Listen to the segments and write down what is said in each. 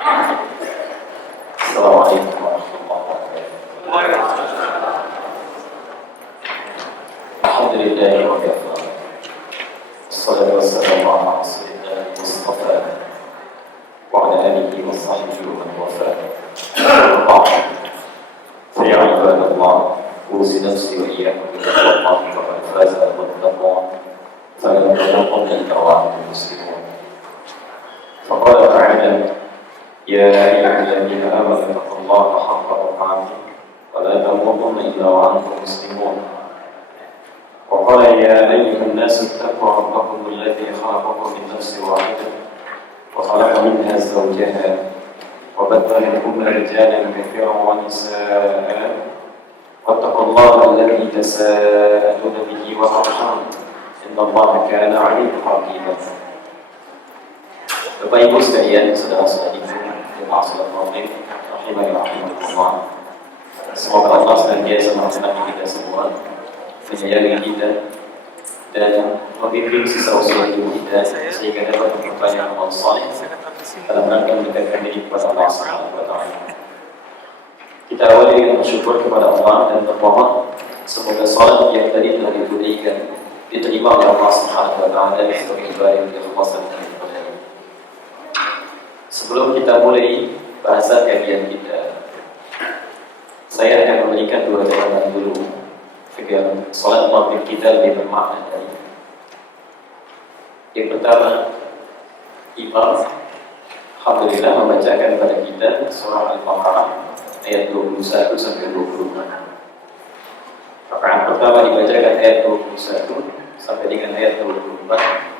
Assalamualaikum warahmatullahi wabarakatuh. Alhamdulillah wa kafa. Wassalatu wassalamu ala rasulillah Mustafa wa ala alihi wa sahbihi wa man wala. Ya ibadallah, usi nafsi wa iyyakum bittaqwa faqad faza al-muttaqun. فلم يكن إلا واحد المسلمون. فقال تعالى: يا أيها الذين آمنوا اتقوا الله حق تقاته ولا تموتن إلا وأنتم مسلمون. وقال: يا أيها الناس اتقوا ربكم الذي خلقكم من نفس واحدة وخلق منها زوجها وبث منهما رجالا كثيرا ونساء واتقوا الله الذي تساءلون به والأرحام إن الله كان عليكم رقيبا. Bapak Ibu sekalian, saudara-saudari jemaah salat maghrib rahimani rahimakumullah. Semoga Allah senantiasa merahmati kita semua, menyayangi kita dan membimbing sisa usia hidup kita sehingga dapat memperbanyak amal saleh dalam rangka mendekatkan diri kepada Allah Subhanahu wa taala. Kita awali dengan bersyukur kepada Allah dan bermohon semoga salat yang tadi telah ditunaikan diterima oleh Allah Subhanahu wa taala sebagai ibadah yang dikhususkan kepada Dia. Sebelum kita mulai bahasan kajian kita, saya akan memberikan dua catatan dulu agar salat maghrib kita lebih bermakna tadi. Yang pertama, imam alhamdulillah membacakan kepada kita surah Al-Baqarah ayat 21 sampai 25. Rakaat pertama dibacakan ayat 21 sampai dengan ayat 24.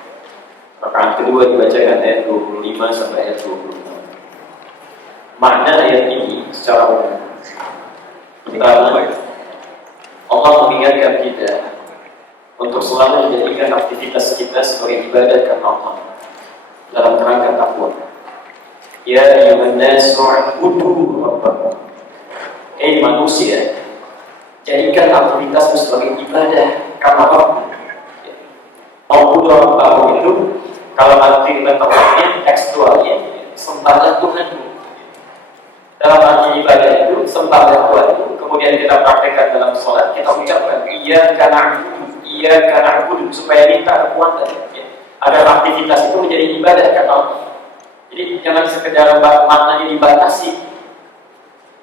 Rakaat kedua dibacakan ayat 25 sampai ayat 26. Makna ayat ini secara umum, pertama, Allah mengingatkan kita untuk selalu menjadikan aktivitas kita sebagai ibadah karena Allah dalam kerangka takwa. Ya ayyuhan nasu u'budu rabbakum. Manusia, jadikan aktivitasmu sebagai ibadah karena Allah. U'budu rabbakum itu kalau arti metafornya, tekstualnya, sembahlah Tuhanmu. Dalam arti ibadah itu, sembahlah Tuhanmu. Kemudian kita praktekkan dalam sholat, kita ucapkan iyyaka na'budu supaya minta kekuatan agar aktivitas itu menjadi ibadah karena Allah. Jadi jangan sekedar maknanya dibatasi.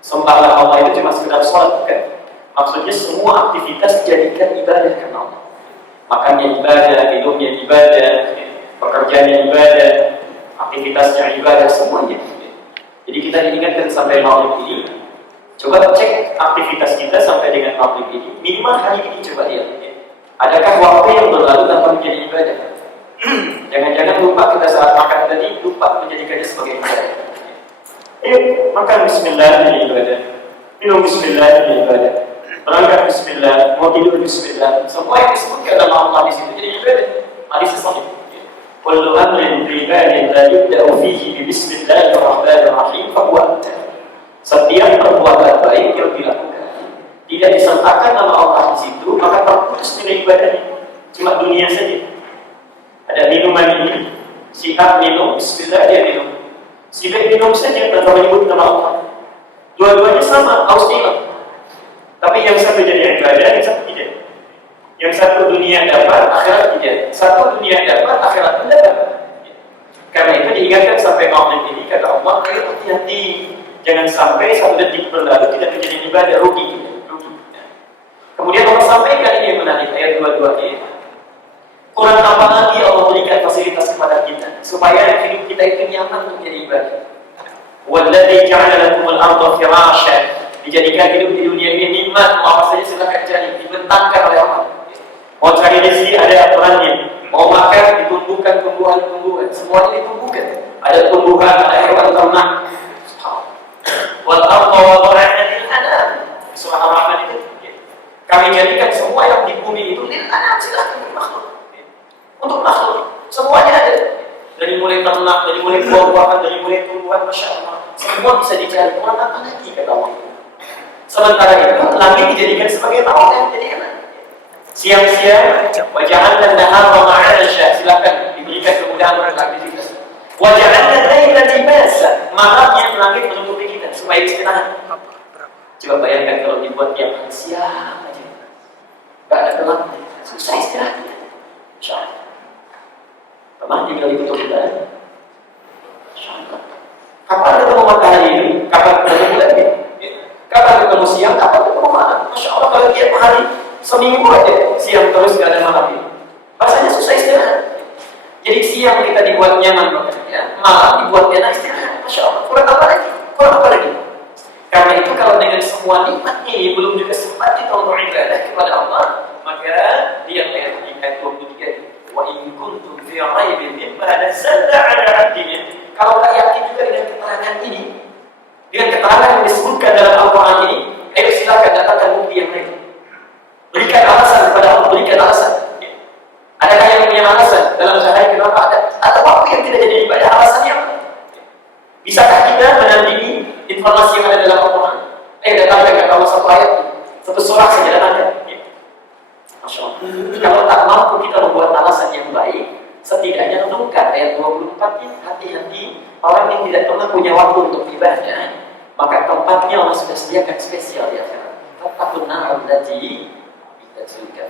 Sembahlah Allah itu cuma sekedar sholat, bukan? Maksudnya semua aktivitas dijadikan ibadah karena Allah. Makannya ibadah, hidupnya ibadah, pekerjaannya ibadah, aktivitasnya ibadah, semuanya. Jadi kita diingatkan sampai maghrib ini, coba cek aktivitas kita sampai dengan maghrib ini, minimal hari ini coba lihat. Adakah waktu yang berlalu tanpa menjadi ibadah? Jangan-jangan lupa kita saat makan tadi, lupa menjadikannya sebagai ibadah. Makan bismillah jadi ibadah, minum bismillah jadi ibadah, berangkat bismillah, mau tidur bismillah, semua yang disebutkan dalam Allah di situ jadi ibadah. Hadis sahih. Kullu amrin ibadatin la yubda'u fihi bi bismillahirrahmanirrahim fa huwa. Setiap perbuatan baik yang dilakukan tidak disertakan nama Allah di situ, maka terputus nilai ibadahnya. Cuma dunia saja. Ada minuman ini, si A minum, bismillah dia minum. Si B minum saja tanpa menyebut nama Allah. Dua-duanya sama, haus hilang. Tapi yang satu jadi ibadah, yang satu tidak. Yang satu dunia dapat, akhirat tidak. Satu dunia dapat, akhirat tidak dapat. Karena itu diingatkan sampai maghrib ini, kata Allah, ayo hati-hati. Jangan sampai satu detik berlalu tidak menjadi ibadah, rugi. Kemudian Allah sampaikan ini yang menarik, ayat 22 kurang apa lagi Allah berikan fasilitas kepada kita supaya hidup kita itu nyaman untuk jadi ibadah. Walladzi ja'ala lakumul arda firasyan. Dijadikan hidup di dunia ini nikmat, mau apa saja silakan cari, dibentangkan oleh Allah. Mau cari rezeki ada aturannya, mau makan ditumbuhkan tumbuhan-tumbuhan, semuanya ditumbuhkan. Ada tumbuhan, ada hewan ternak. Wal arda wada'na lil anam. Surah Ar-Rahman itu kami jadikan semua yang di bumi itu lil anam, silakan makhluk. Untuk makhluk, semuanya ada. Dari mulai ternak, dari mulai buah-buahan, dari mulai tumbuhan, Masya Allah. Semua bisa dicari, kurang apa lagi kata Allah. Sementara itu, langit dijadikan sebagai tawanan, jadi enak. Siang-siang, wajahan dan nahar wa ma'asyah, silakan diberikan kemudahan beraktivitas. Wajahnya laila libasa, malamnya langit menutupi kita supaya istirahat. Coba bayangkan kalau dibuat tiap hari siang aja, nggak ada gelapnya, susah istirahat. Teman tinggal di kutub kita. Kapan ketemu matahari ini? Kapan ketemu bulan ini? Kapan ketemu siang? Kapan ketemu malam? Masya Allah, kalau tiap hari seminggu aja siang terus nggak ada malam ini, rasanya susah istirahat. Jadi siang kita dibuat nyaman bekerja, malam dibuat enak istirahat. Masya Allah, kurang apa lagi? Kurang apa lagi? Karena itu kalau dengan semua nikmat ini belum juga sempat kita untuk ibadah kepada Allah, maka dia ayat 23, wa in kuntum fi raibin mimma nazzalna ala abdina. Kalau tak yakin juga dengan keterangan ini, dengan keterangan yang disebutkan dalam Al-Quran ini, ayo silakan datangkan bukti yang lain. Berikan alasan kepada Allah, berikan alasan. Adakah yang punya alasan dalam sehari kenapa ada? Atau waktu yang tidak jadi ibadah, alasannya apa? Bisakah kita menandingi informasi yang ada dalam Al-Quran? Datangkan ke Allah satu ayat, satu surah saja datangkan. Masya Allah. Kalau tak mampu kita membuat alasan yang baik, setidaknya renungkan ayat 24-nya. Hati-hati orang yang tidak pernah punya waktu untuk ibadah, maka tempatnya Allah sudah sediakan spesial di akhirat. Tempatun nar allati bitajilka.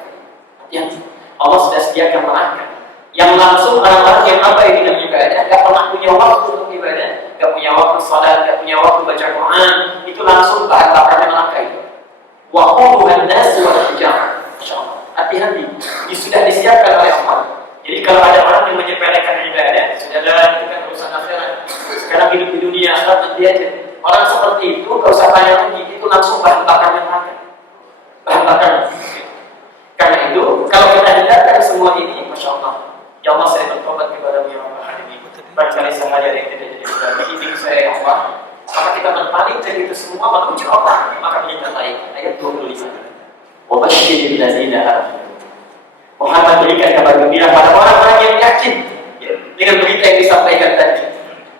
Hati-hati. Allah sudah sediakan neraka yang langsung orang-orang yang abai dengan ibadah, gak pernah punya waktu untuk ibadah, gak punya waktu salat, gak punya waktu baca Quran, itu langsung bahan bakar neraka itu. Waquduhan nas wal hijarah. Masyaallah. Hati-hati. Ini sudah disiapkan oleh Allah. Jadi kalau ada orang yang menyepelekan ibadah, sudahlah itu kan urusan akhirat. Sekarang hidup di dunia akhirat nanti aja. Orang seperti itu gak usah tanya lagi, itu langsung bahan bakar neraka. Bahan bakar. Karena itu, kalau kita hindarkan semua ini, Masya Allah, ya Allah saya bertobat kepada-Mu ya Rabbal Alamin. Barangkali sengaja yang tidak jadi benar, ini saya ya Allah. Maka kita berpaling dari itu semua, menuju Allah, maka kita baik. Ayat 25. Wabashshiril ladzina amanu. Muhammad berikan kabar gembira pada orang-orang yang yakin dengan berita yang disampaikan tadi.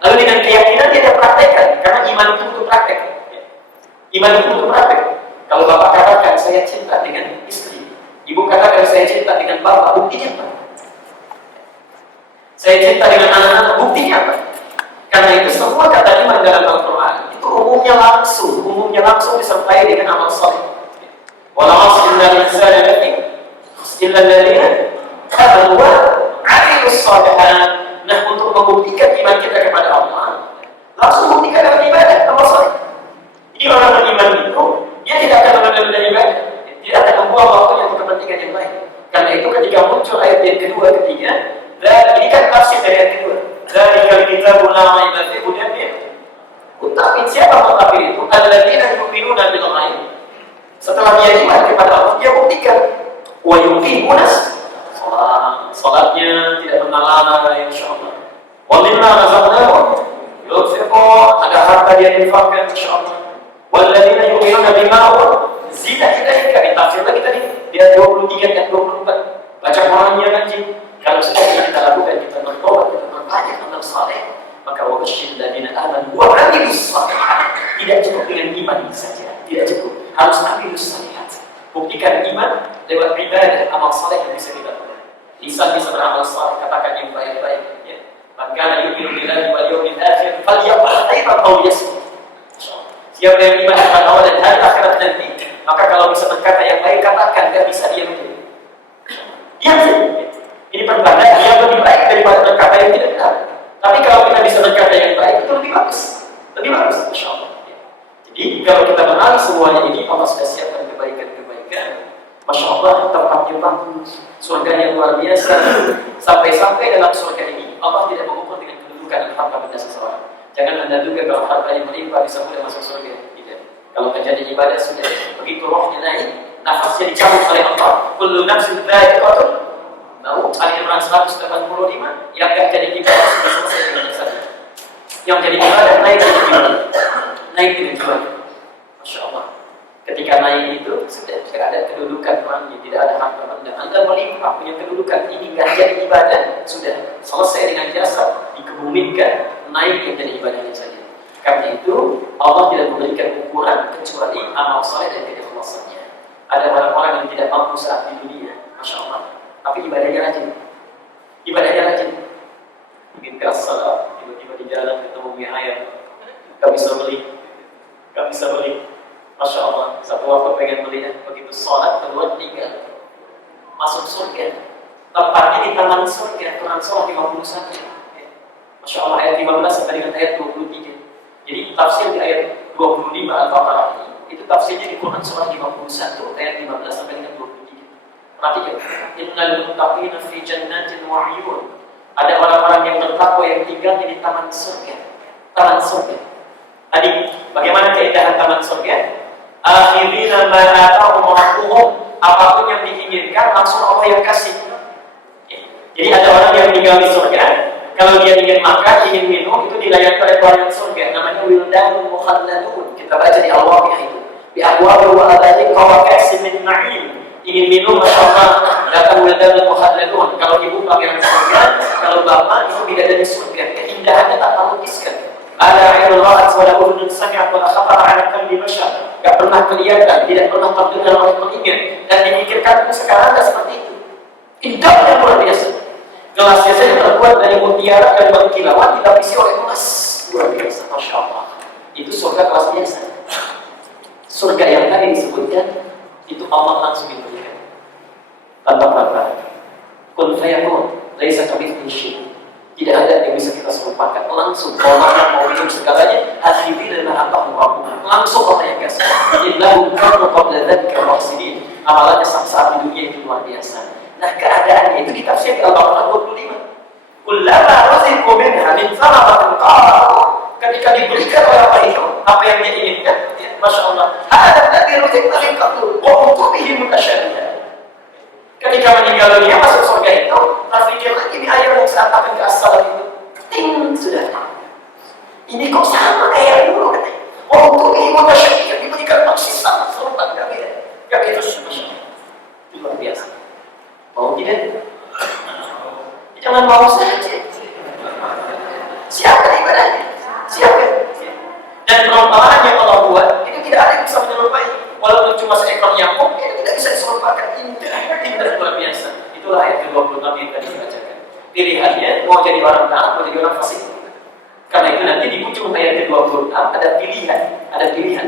Lalu dengan keyakinan dia praktekkan, karena iman itu butuh praktek. Iman itu butuh praktek. Kalau Bapak katakan saya cinta dengan istri, Ibu katakan saya cinta dengan Bapak, buktinya apa? Saya cinta dengan anak-anak, buktinya apa? Karena itu semua kata iman dalam Al-Quran itu umumnya langsung disertai dengan amal saleh. Wala asl innal insana lafi illa alladziina amanu wa 'amilus shalihat. Nah, untuk membuktikan iman kita kepada Allah, langsung buktikan dengan ibadah, amal saleh. Jadi orang beriman itu dia tidak akan menunda ibadah, tidak akan membuang waktunya untuk kepentingan yang lain. Karena itu ketika muncul ayat yang kedua, ketiga, dan ini kan tafsir dari ayat kedua. Dari kali kita ulama ibadah kemudian dia utamin siapa mutafir itu? Alladzina yu'minuna bil ghaib. Setelah dia iman kepada Allah, dia buktikan wa yuqimunas salatnya tidak pernah lalai insyaallah. Wa mimma razaqnahum yunfiqun, ada harta dia infakkan insyaallah. Walladzina yu'minuna bima zida ilaika, ditafsir lagi tadi dia 23 dan 24. Baca Qurannya kan Ji. Kalau sudah kita lakukan, kita bertobat, kita berbanyak amal saleh, maka wabashshiril ladzina amanu wa 'amilus shalihat. Tidak cukup dengan iman saja, tidak cukup, harus 'amilus shalihat. Buktikan iman lewat ibadah, amal saleh yang bisa kita lakukan. Lisan bisa beramal saleh, katakan yang baik-baik ya. Man kana yu'minu billahi wal yawmil akhir falyaqul khairan aw liyasmut. Siapa yang iman kepada Allah dan hari akhirat nanti, maka kalau bisa berkata yang baik, katakan, tidak bisa diam. Diam saja. Ini pertanda yang lebih baik daripada berkata yang tidak benar. Tapi kalau kita bisa berkata yang baik, itu lebih bagus. Lebih bagus, Masya Allah. Jadi kalau kita mengenali semuanya ini, Allah sudah siapkan kebaikan-kebaikan. Masya Allah, tempatnya bagus, surganya luar biasa. Sampai-sampai dalam surga ini, Allah tidak mengukur dengan kedudukan dan harta benda seseorang. Jangan Anda duga kalau hartanya melimpah bisa mudah masuk surga. Tidak. Kalau menjadi ibadah sudah begitu rohnya naik, nafasnya dicabut oleh Allah. Kullu nafsin dha'iqatul maut. Al-Imran 185. Yang tidak jadi ibadah sudah selesai dengan sana. Yang jadi ibadah naik dengan ibadah, naik dengan ibadah. Masya Allah. Ketika naik itu sudah tidak ada kedudukan orangnya, tidak ada harta benda. Anda melimpah punya kedudukan ini nggak jadi ibadah, sudah selesai dengan jasa, dikebumikan, naik menjadi ibadahnya saja. Karena itu Allah tidak memberikan ukuran kecuali amal saleh dan keikhlasannya. Ada orang-orang yang tidak mampu saat di dunia, Masya Allah, tapi ibadahnya rajin. ingin ke as-salat, tiba-tiba di jalan ketemu mie ayam, gak bisa beli, Masya Allah, satu waktu pengen beli, begitu sholat keluar tinggal masuk surga, tempatnya di taman surga. Quran surah 51. Masya Allah, ayat 15 sampai dengan ayat 23. Jadi tafsir di ayat 25 Al-Baqarah ini, itu tafsirnya di Quran surah 51 ayat 15 sampai dengan 23. Perhatikan, innal muttaqina fi jannatin wa 'uyun. Ada orang-orang yang bertakwa yang tinggalnya di taman surga. Taman surga. Tadi bagaimana keindahan taman surga? Akhirina ma atahum rabbuhum, apapun yang diinginkan langsung Allah yang kasih. Jadi ada orang yang tinggal di surga, kalau dia ingin makan, ingin minum, itu dilayani oleh pelayan surga, namanya wildanun mukhalladun. Kita baca di Al-Waqiah itu. Bi abwabi wa abadi qawaqasim min na'im. Ingin minum, Masya Allah, datang wildanun mukhalladun. Kalau ibu panggil surga, kalau bapak itu bidadari surga. Keindahannya tak terlukiskan. Ada airul ra'at wa la udhun sami'at wa la khatara 'ala qalbi bashar. Enggak pernah kelihatan, tidak pernah terdengar oleh telinga, dan dimikirkan sekarang tidak seperti itu. Indahnya luar biasa. Gelasnya saja terbuat dari mutiara dan batu kilauan, dilapisi oleh emas. Luar biasa, Masya Allah. Itu surga kelas biasa. Surga yang tadi disebutkan, itu Allah langsung diberikan tanpa perantara. Kun fayakun, laisa kamitslihi syai'. Tidak ada yang bisa kita serupakan. Langsung mau makan, mau minum segalanya, akhirnya dan atahum rabbuhum. Langsung Allah yang kasih. Innahum kanu qabla dzalika muhsinin. Amalannya saat di dunia itu luar biasa. Nah, keadaannya itu ditafsir di Al-Baqarah 25. Kullama ruziqu minha min thamaratin qalu, ketika diberikan oleh apa itu, apa yang dia inginkan, ya, Masya Allah, hadza alladzi ruziqna min qablu wa hum bihi mutasyabiha. Ketika meninggal dunia masuk surga itu, terpikir lagi ini ayam yang saat akan ke as-salat itu, ting, sudah. Ini kok sama kayak dulu katanya. Oh, untuk ini mutasyabiha, diberikan maksud sama serupa, gak beda. Gak beda Masya Allah. Itu luar biasa. Mau tidak? Jangan mau saja. Siapkan ibadahnya. Siapkan. Dan perumpamaan yang Allah buat itu tidak ada yang bisa menyerupai. Walaupun cuma seekor nyamuk, itu tidak bisa diserupakan. Indah luar biasa. Itulah ayat ke-26 yang tadi dibacakan. Pilihannya mau jadi orang taat, mau jadi orang fasik. Karena itu nanti di ujung ayat ke-26 ada pilihan.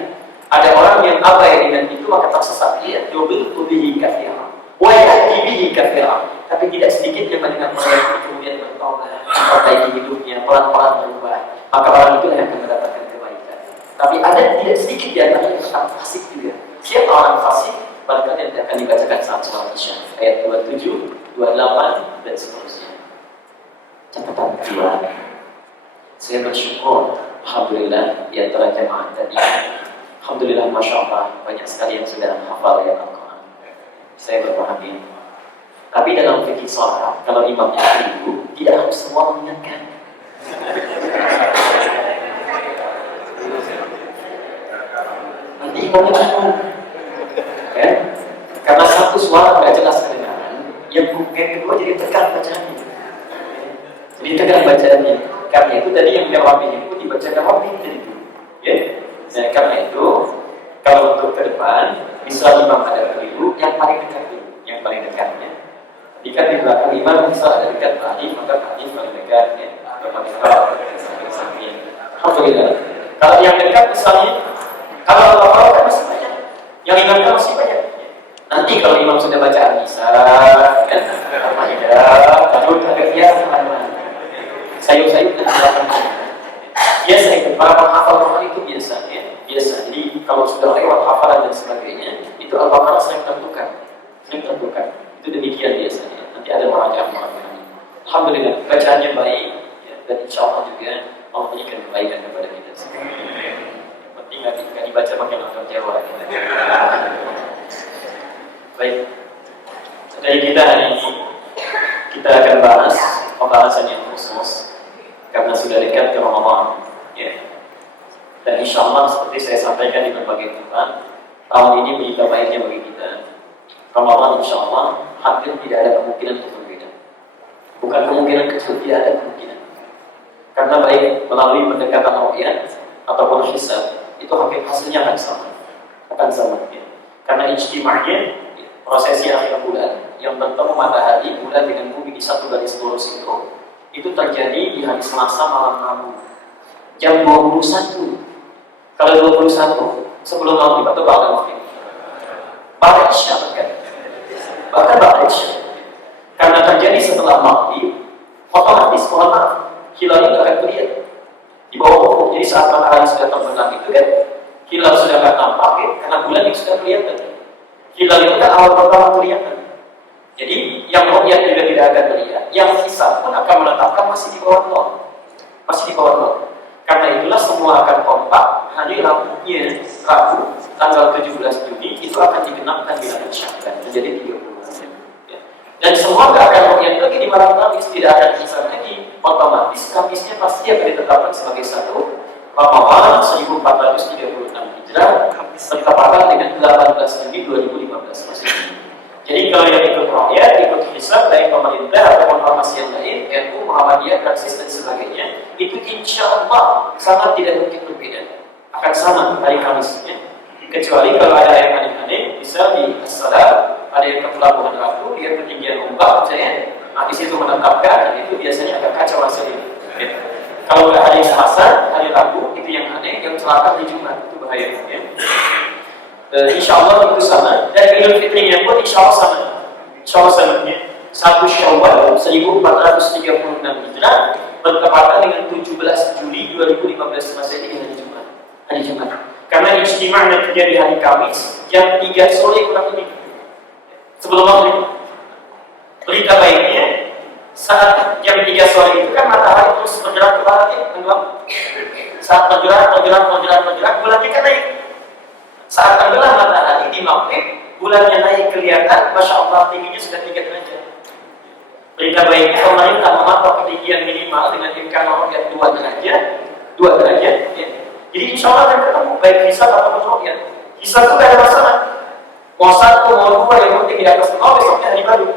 Ada orang yang abai dengan itu maka tersesat dia. Yubil tubihi kathira wa yahdi bihi kathira. Tapi tidak sedikit yang mendengar ayat ini kemudian bertaubat, memperbaiki hidupnya, pelan-pelan berubah. Maka orang itu yang akan mendapatkan kebaikan. Tapi ada tidak sedikit di antara yang tetap fasik juga. Siapa orang fasik? Barangkali nanti akan dibacakan saat sholat Isya. Ayat 27, 28 dan seterusnya. Catatan kedua, saya bersyukur, alhamdulillah, di antara jemaah tadi, alhamdulillah, Masya Allah, banyak sekali yang sudah hafal ayat Al-Quran. Saya berbahagia. Tapi dalam fikih sholat, kalau imamnya keliru, tidak harus semua mengingatkan. Nanti imamnya bingung, ya? Karena satu suara tidak jelas kedengaran, yang kedua jadi tegang bacaannya. Jadi tegang bacaannya. Karena itu tadi yang jawabnya itu dibacakan rapi tadi, ya. Nah, karena itu kalau untuk ke depan, misal imam ada keliru, yang paling dekat dulu, yang paling dekatnya. Jika di belakang imam misal ada dekat alif, maka alif paling dekat, ya. Alhamdulillah. Kalau yang dekat misalnya, kalau Allah kan masih banyak, yang ingatkan masih banyak. Nanti kalau imam sudah baca An-Nisa, kan, Al-Maidah, lalu agak biasa, sayur-sayur dan belakang. Biasa itu para penghafal Quran itu biasa, ya. Biasa. Jadi kalau sudah lewat hafalan dan sebagainya, itu Al-Baqarah sering tertukar. Itu demikian biasanya. Nanti ada merajaah. Alhamdulillah, bacaannya baik, ya, dan insya Allah juga Allah berikan kebaikan kepada kita semua. Yang penting nggak dibaca pakai lancar Jawa. Baik, dari kita hari ini kita akan bahas pembahasan yang khusus karena sudah dekat ke Ramadan, ya. Dan insya Allah seperti saya sampaikan di berbagai tempat, tahun ini begitu baiknya bagi kita. Ramadan insya Allah hampir tidak ada kemungkinan untuk berbeda. Bukan kemungkinan kecil, tidak ada kemungkinan. Karena baik melalui pendekatan ru'yah ataupun hisab, itu hasilnya akan sama. Ya. Karena ijtima'nya, prosesnya akhir bulan, yang bertemu matahari bulan dengan bumi di satu garis lurus itu itu terjadi di hari Selasa malam Rabu jam 21. Kalau 21 sebelum maghrib atau ba'da maghrib? Ba'da Isya bahkan ba'da Isya. Karena terjadi setelah maghrib, otomatis mohon maaf, hilal itu akan terlihat di bawah ufuk. Jadi saat matahari sudah terbenam itu kan hilal sudah akan nampak ya, karena bulan itu sudah kelihatan. Hilal itu kan awal pertama kelihatan. Jadi yang ru'yat juga tidak akan terlihat, yang hisab pun akan menetapkan masih di bawah nol, masih di bawah nol. Karena itulah semua akan kompak hari Rabunya, Rabu tanggal 17 Juni itu akan digenapkan di bulan Syawal menjadi 30 hari. Ya. Dan semua nggak akan ru'yat lagi di malam Kamis, tidak akan hisab lagi. Otomatis Kamisnya pasti akan ditetapkan sebagai satu Ramadan 1436 Hijrah bertepatan dengan 18 Juni 2015 Masehi. Jadi kalau yang ikut ru'yat, ikut hisab dari pemerintah atau informasi yang lain, NU, Muhammadiyah, Praksis dan sebagainya, itu insya Allah sangat tidak mungkin berbeda, akan sama hari Kamisnya. Kecuali kalau ada yang aneh-aneh, bisa di As-Salam, ada yang ke Pelabuhan Ratu, dia ketinggian ombak, misalnya, di situ menetapkan, itu biasanya agak kacau hasilnya. Ya. Kalau nggak hari Selasa, hari Rabu, itu yang aneh, yang celaka di Jumat, itu bahaya. Ya. Insya Allah itu sama. Dan Idul Fitrinya pun insya Allah sama. Insya Allah sama. 1 Syawal 1436 Hijrah bertepatan dengan 17 Juli 2015 Masehi di hari Jumat. Hari Jumat. Karena ijtima' yang terjadi hari Kamis jam 3 sore kurang lebih. Sebelum maghrib. Berita baiknya saat jam 3 sore itu kan matahari terus bergerak ke barat ya, tenggelam. Saat bergerak, bulannya kan naik. Saat tenggelam matahari di maghrib, bulannya naik kelihatan, Masya Allah tingginya sudah 3 derajat. Berita baiknya pemerintah mematok ketinggian minimal dengan imkan ru'yat 2 derajat, 2 derajat. Ya. Jadi insya Allah akan ketemu baik hisab ataupun ru'yat. Hisab itu tidak ada masalah. Mau 1, mau 2, yang penting di atas 0, besoknya hari baru.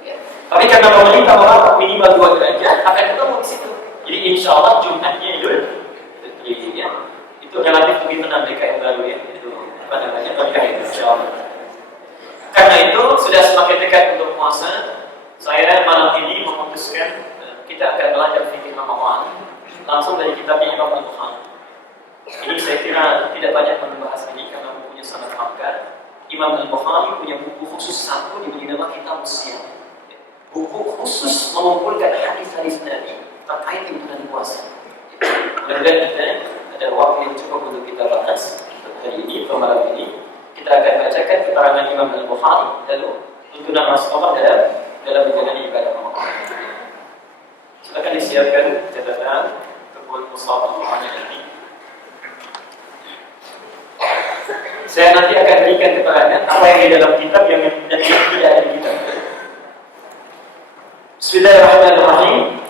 Ya. Tapi karena pemerintah mematok minimal 2 derajat, akan ketemu di situ. Jadi insya Allah Jumatnya ya. Itu relatif lebih tenang DKM baru ya. Itu apa namanya terkait insyaallah. Karena itu sudah semakin dekat untuk puasa, saya malam ini memutuskan kita akan belajar fikih Ramadan langsung dari kitabnya Imam Al-Bukhari. Ini saya kira tidak banyak membahas ini karena bukunya sangat lengkap. Imam Al-Bukhari punya buku khusus satu diberi nama Kitab Siyam. Buku khusus mengumpulkan hadis-hadis Nabi terkait dengan puasa. Mudah-mudahan kita ada waktu yang cukup untuk kita bahas hari ini, malam ini. Kita akan bacakan keterangan Imam Al-Bukhari lalu tuntunan Rasulullah dalam menjalani ibadah Ramadan. Silakan disiapkan catatan kebun mushaf Al-Bukhari ini. Saya nanti akan berikan keterangan apa yang di dalam kitab yang tidak ada di kitab. Bismillahirrahmanirrahim.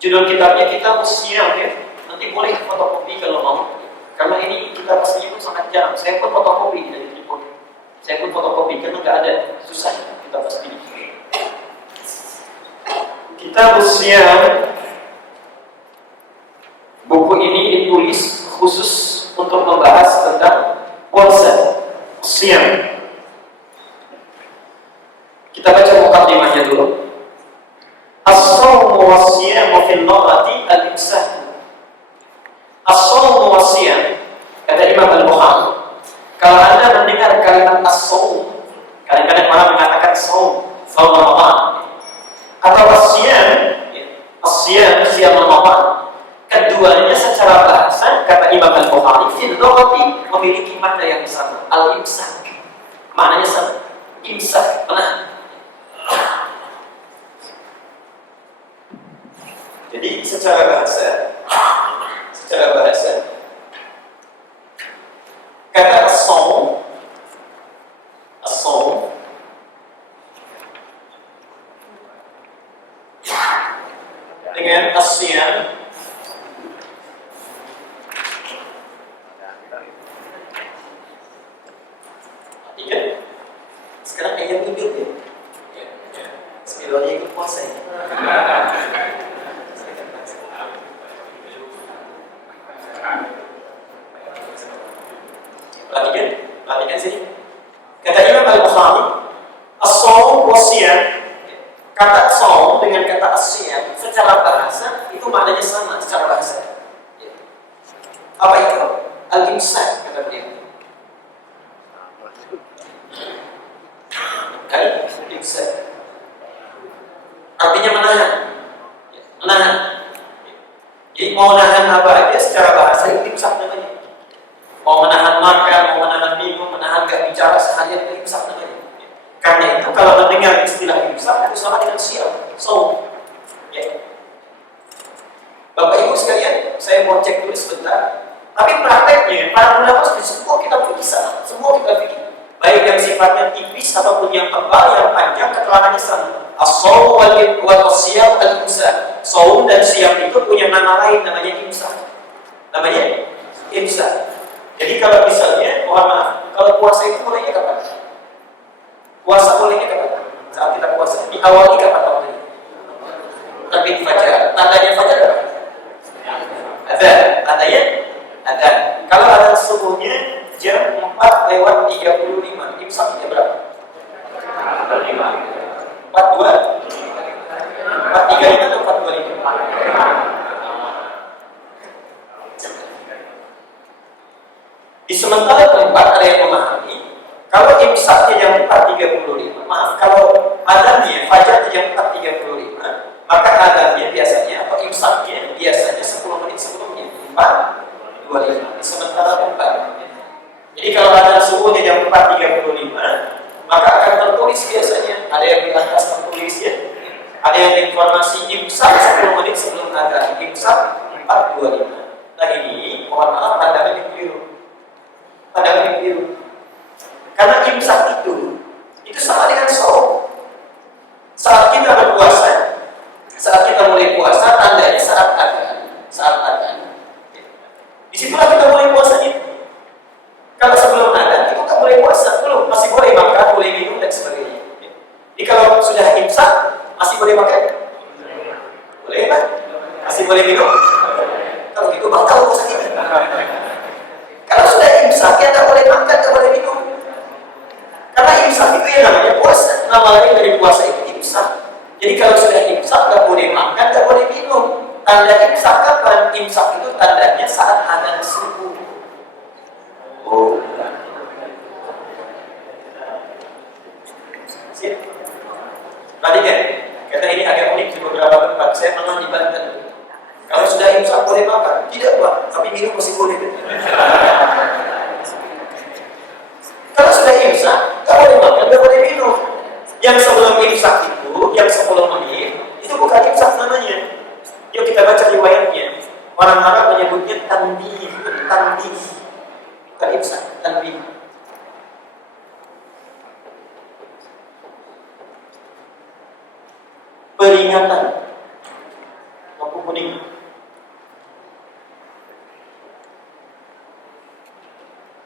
Judul kitabnya Kitab Siyam ya. Nanti boleh fotokopi kalau mau. Karena ini kitab aslinya pun sangat jarang. Saya pun fotokopi dari Tripod. Saya pun fotokopi karena nggak ada, susah kitab asli. Kitab Siyam. Buku ini ditulis khusus untuk membahas tentang puasa Siyam. Kita baca mukadimahnya dulu. As-sawmu was-siyamu fil lughati al-imsak. As-sawmu was-siyam, kata Imam Al-Bukhari. Kalau Anda mendengar kalimat as-sawm, kadang-kadang orang mengatakan sawm Ramadan atau as-siyam, as-siyam siyam Ramadan. Keduanya secara bahasa kata Imam Al-Bukhari fil lughati memiliki makna yang sama, al-imsak. Maknanya sama, imsak, menahan. Jadi secara bahasa kata as-sawm dengan as-siyam artinya sekarang ayam hidup ya. Sebelumnya ikut puasa ya. itu maknanya sama secara bahasa. Apa itu? Al-imsak, kata beliau. Al-imsak artinya menahan. Menahan. Jadi mau menahan apa aja secara bahasa itu imsak namanya. Mau menahan makan, mau menahan minum, menahan gak bicara seharian, itu imsak namanya. Karena itu kalau mendengar istilah imsak itu sama dengan siam, saum. Ya. Bapak Ibu sekalian, saya mau cek dulu sebentar. Tapi prakteknya para ulama semua kita fikih sama, semua kita fikih. Baik yang sifatnya tipis ataupun yang tebal, yang panjang, keterangannya sama. As-saum wal siyam al-imsak. Saum dan siam itu punya nama lain, namanya imsak. Namanya imsak. Jadi kalau misalnya, mohon maaf, kalau puasa itu mulainya kapan? Puasa mulainya kapan? Saat kita puasa, diawali kapan waktunya? Terbit fajar. Tandanya fajar apa? Ada. Tandanya ada. Kalau ada subuhnya jam 4:35, imsaknya berapa? 4:2. 4:35 atau 4:25? Di sementara tempat ada yang memahami kalau imsaknya jam 4:35, maaf, kalau adanya fajar jam 4:35, maka adanya biasanya atau imsaknya biasanya 10 menit sebelumnya, 4:25 di sementara tempat. Jadi kalau ada subuhnya jam 4:35, maka akan tertulis biasanya, ada yang di atas tertulis ya, ada yang informasi imsak 10 menit sebelum adzan, imsak 4:25. Nah ini mohon maaf pandangan yang keliru. Pandangan yang keliru. Karena imsak itu sama dengan saum. Saat kita berpuasa, saat kita mulai puasa, tandanya saat adzan, saat adzan. Disitulah kita mulai puasanya. Kalau sebelum adzan itu tak boleh puasa, belum, masih boleh makan, boleh minum dan sebagainya. Jadi kalau sudah imsak, masih boleh makan? Boleh kan? Masih boleh minum? Kalau gitu batal puasa kita. Kalau sudah imsak, ya tak boleh makan, tak boleh minum. Karena imsak itu yang namanya puasa. Nama lain dari puasa itu imsak. Jadi kalau sudah imsak, tak boleh makan, tak boleh minum. Tanda imsak kapan? Imsak itu tandanya saat adzan subuh. Oh. Siap. Perhatikan, kata ini agak unik di beberapa tempat. Saya pernah di Banten. Kalau sudah imsak boleh makan, tidak Pak, tapi minum masih boleh. Kalau sudah imsak, tak boleh makan, tak boleh minum. Yang sebelum imsak itu, yang 10 menit, itu bukan imsak namanya. Yuk kita baca riwayatnya. Orang Arab menyebutnya tanbih, tanbih. Bukan imsak, tanbih. Peringatan. Lampu kuning.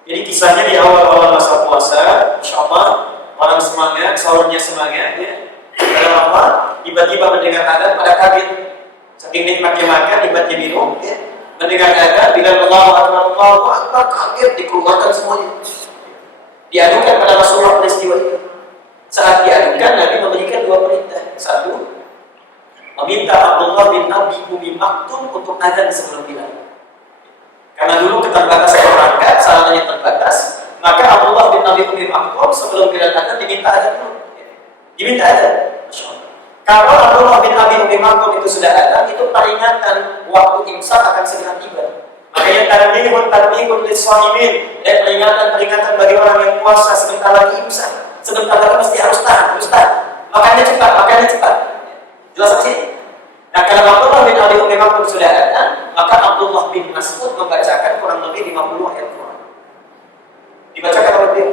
Jadi kisahnya di awal-awal masa puasa, Insya Allah orang semangat, sahurnya semangat ya. Dalam apa? Tiba-tiba mendengar adzan pada kaget. Saking nikmatnya makan, nikmatnya minum ya. Mendengar adzan, bila Allahu Akbar, kaget, dikeluarkan semuanya. Diadukan pada Rasulullah peristiwa itu. Saat diadukan, Nabi memberikan 2 perintah. 1, meminta Abdullah bin Abi Umi Maktum untuk adzan sebelum Bilal. Karena dulu keterbatasan perangkat, sarannya terbatas, maka Abdullah bin Abi Umi Maktum sebelum Bilal adzan diminta adzan dulu. Diminta adzan. Kalau Abdullah bin Abi Umi Maktum itu sudah adzan, itu peringatan waktu imsak akan segera tiba. Makanya tanbihun lis-shaimin, peringatan bagi orang yang puasa sebentar lagi imsak. Sebentar lagi mesti harus tahan. Makannya cepat. Jelas sih? Nah, kalau Abdullah bin Abi Umi Maktum sudah adzan, maka Abdullah bin Mas'ud membacakan kurang lebih 50 ayat Quran. Dibacakan oleh beliau.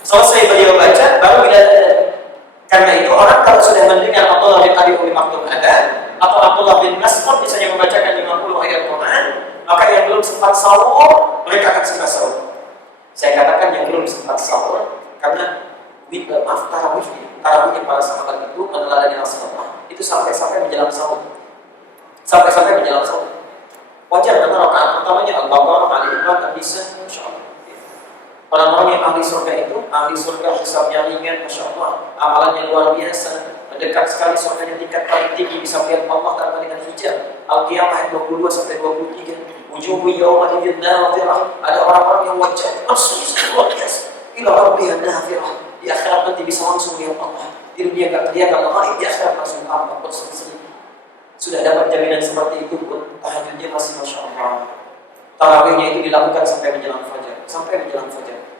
Selesai beliau baca, baru Bilal adzan. Karena itu orang kalau sudah mendengar Abdullah bin Abi Umi Maktum adzan, atau Abdullah bin Mas'ud misalnya membacakan 50 ayat Quran, maka yang belum sempat sahur, mereka akan segera sahur. Saya katakan yang belum sempat sahur, karena tarawihnya para sahabat itu meneladani Rasulullah itu sampai menjelang sahur. Sampai menjelang sahur. Wajar karena rakaat pertamanya Al-Baqarah, Al-Imran, An-Nisa, Masya Allah. Orang-orang yang ahli surga itu, ahli surga hisabnya ringan, Masya Allah, amalannya luar biasa. Mendekat sekali surganya tingkat paling tinggi bisa melihat Allah tanpa dengan hijab. Al-Qiyamah ayat 22 sampai 23. Wujuhu yawma idzin nadhirah. Ada orang-orang yang wajah bersih luar biasa. Ila rabbiha nadhirah. Di akhirat nanti bisa langsung lihat Allah. Di dunia enggak kelihatan Allah, di akhirat langsung tampak bersih. Sudah dapat jaminan seperti itu pun tahajudnya masih Masya Allah. Tarawihnya itu dilakukan sampai menjelang fajar.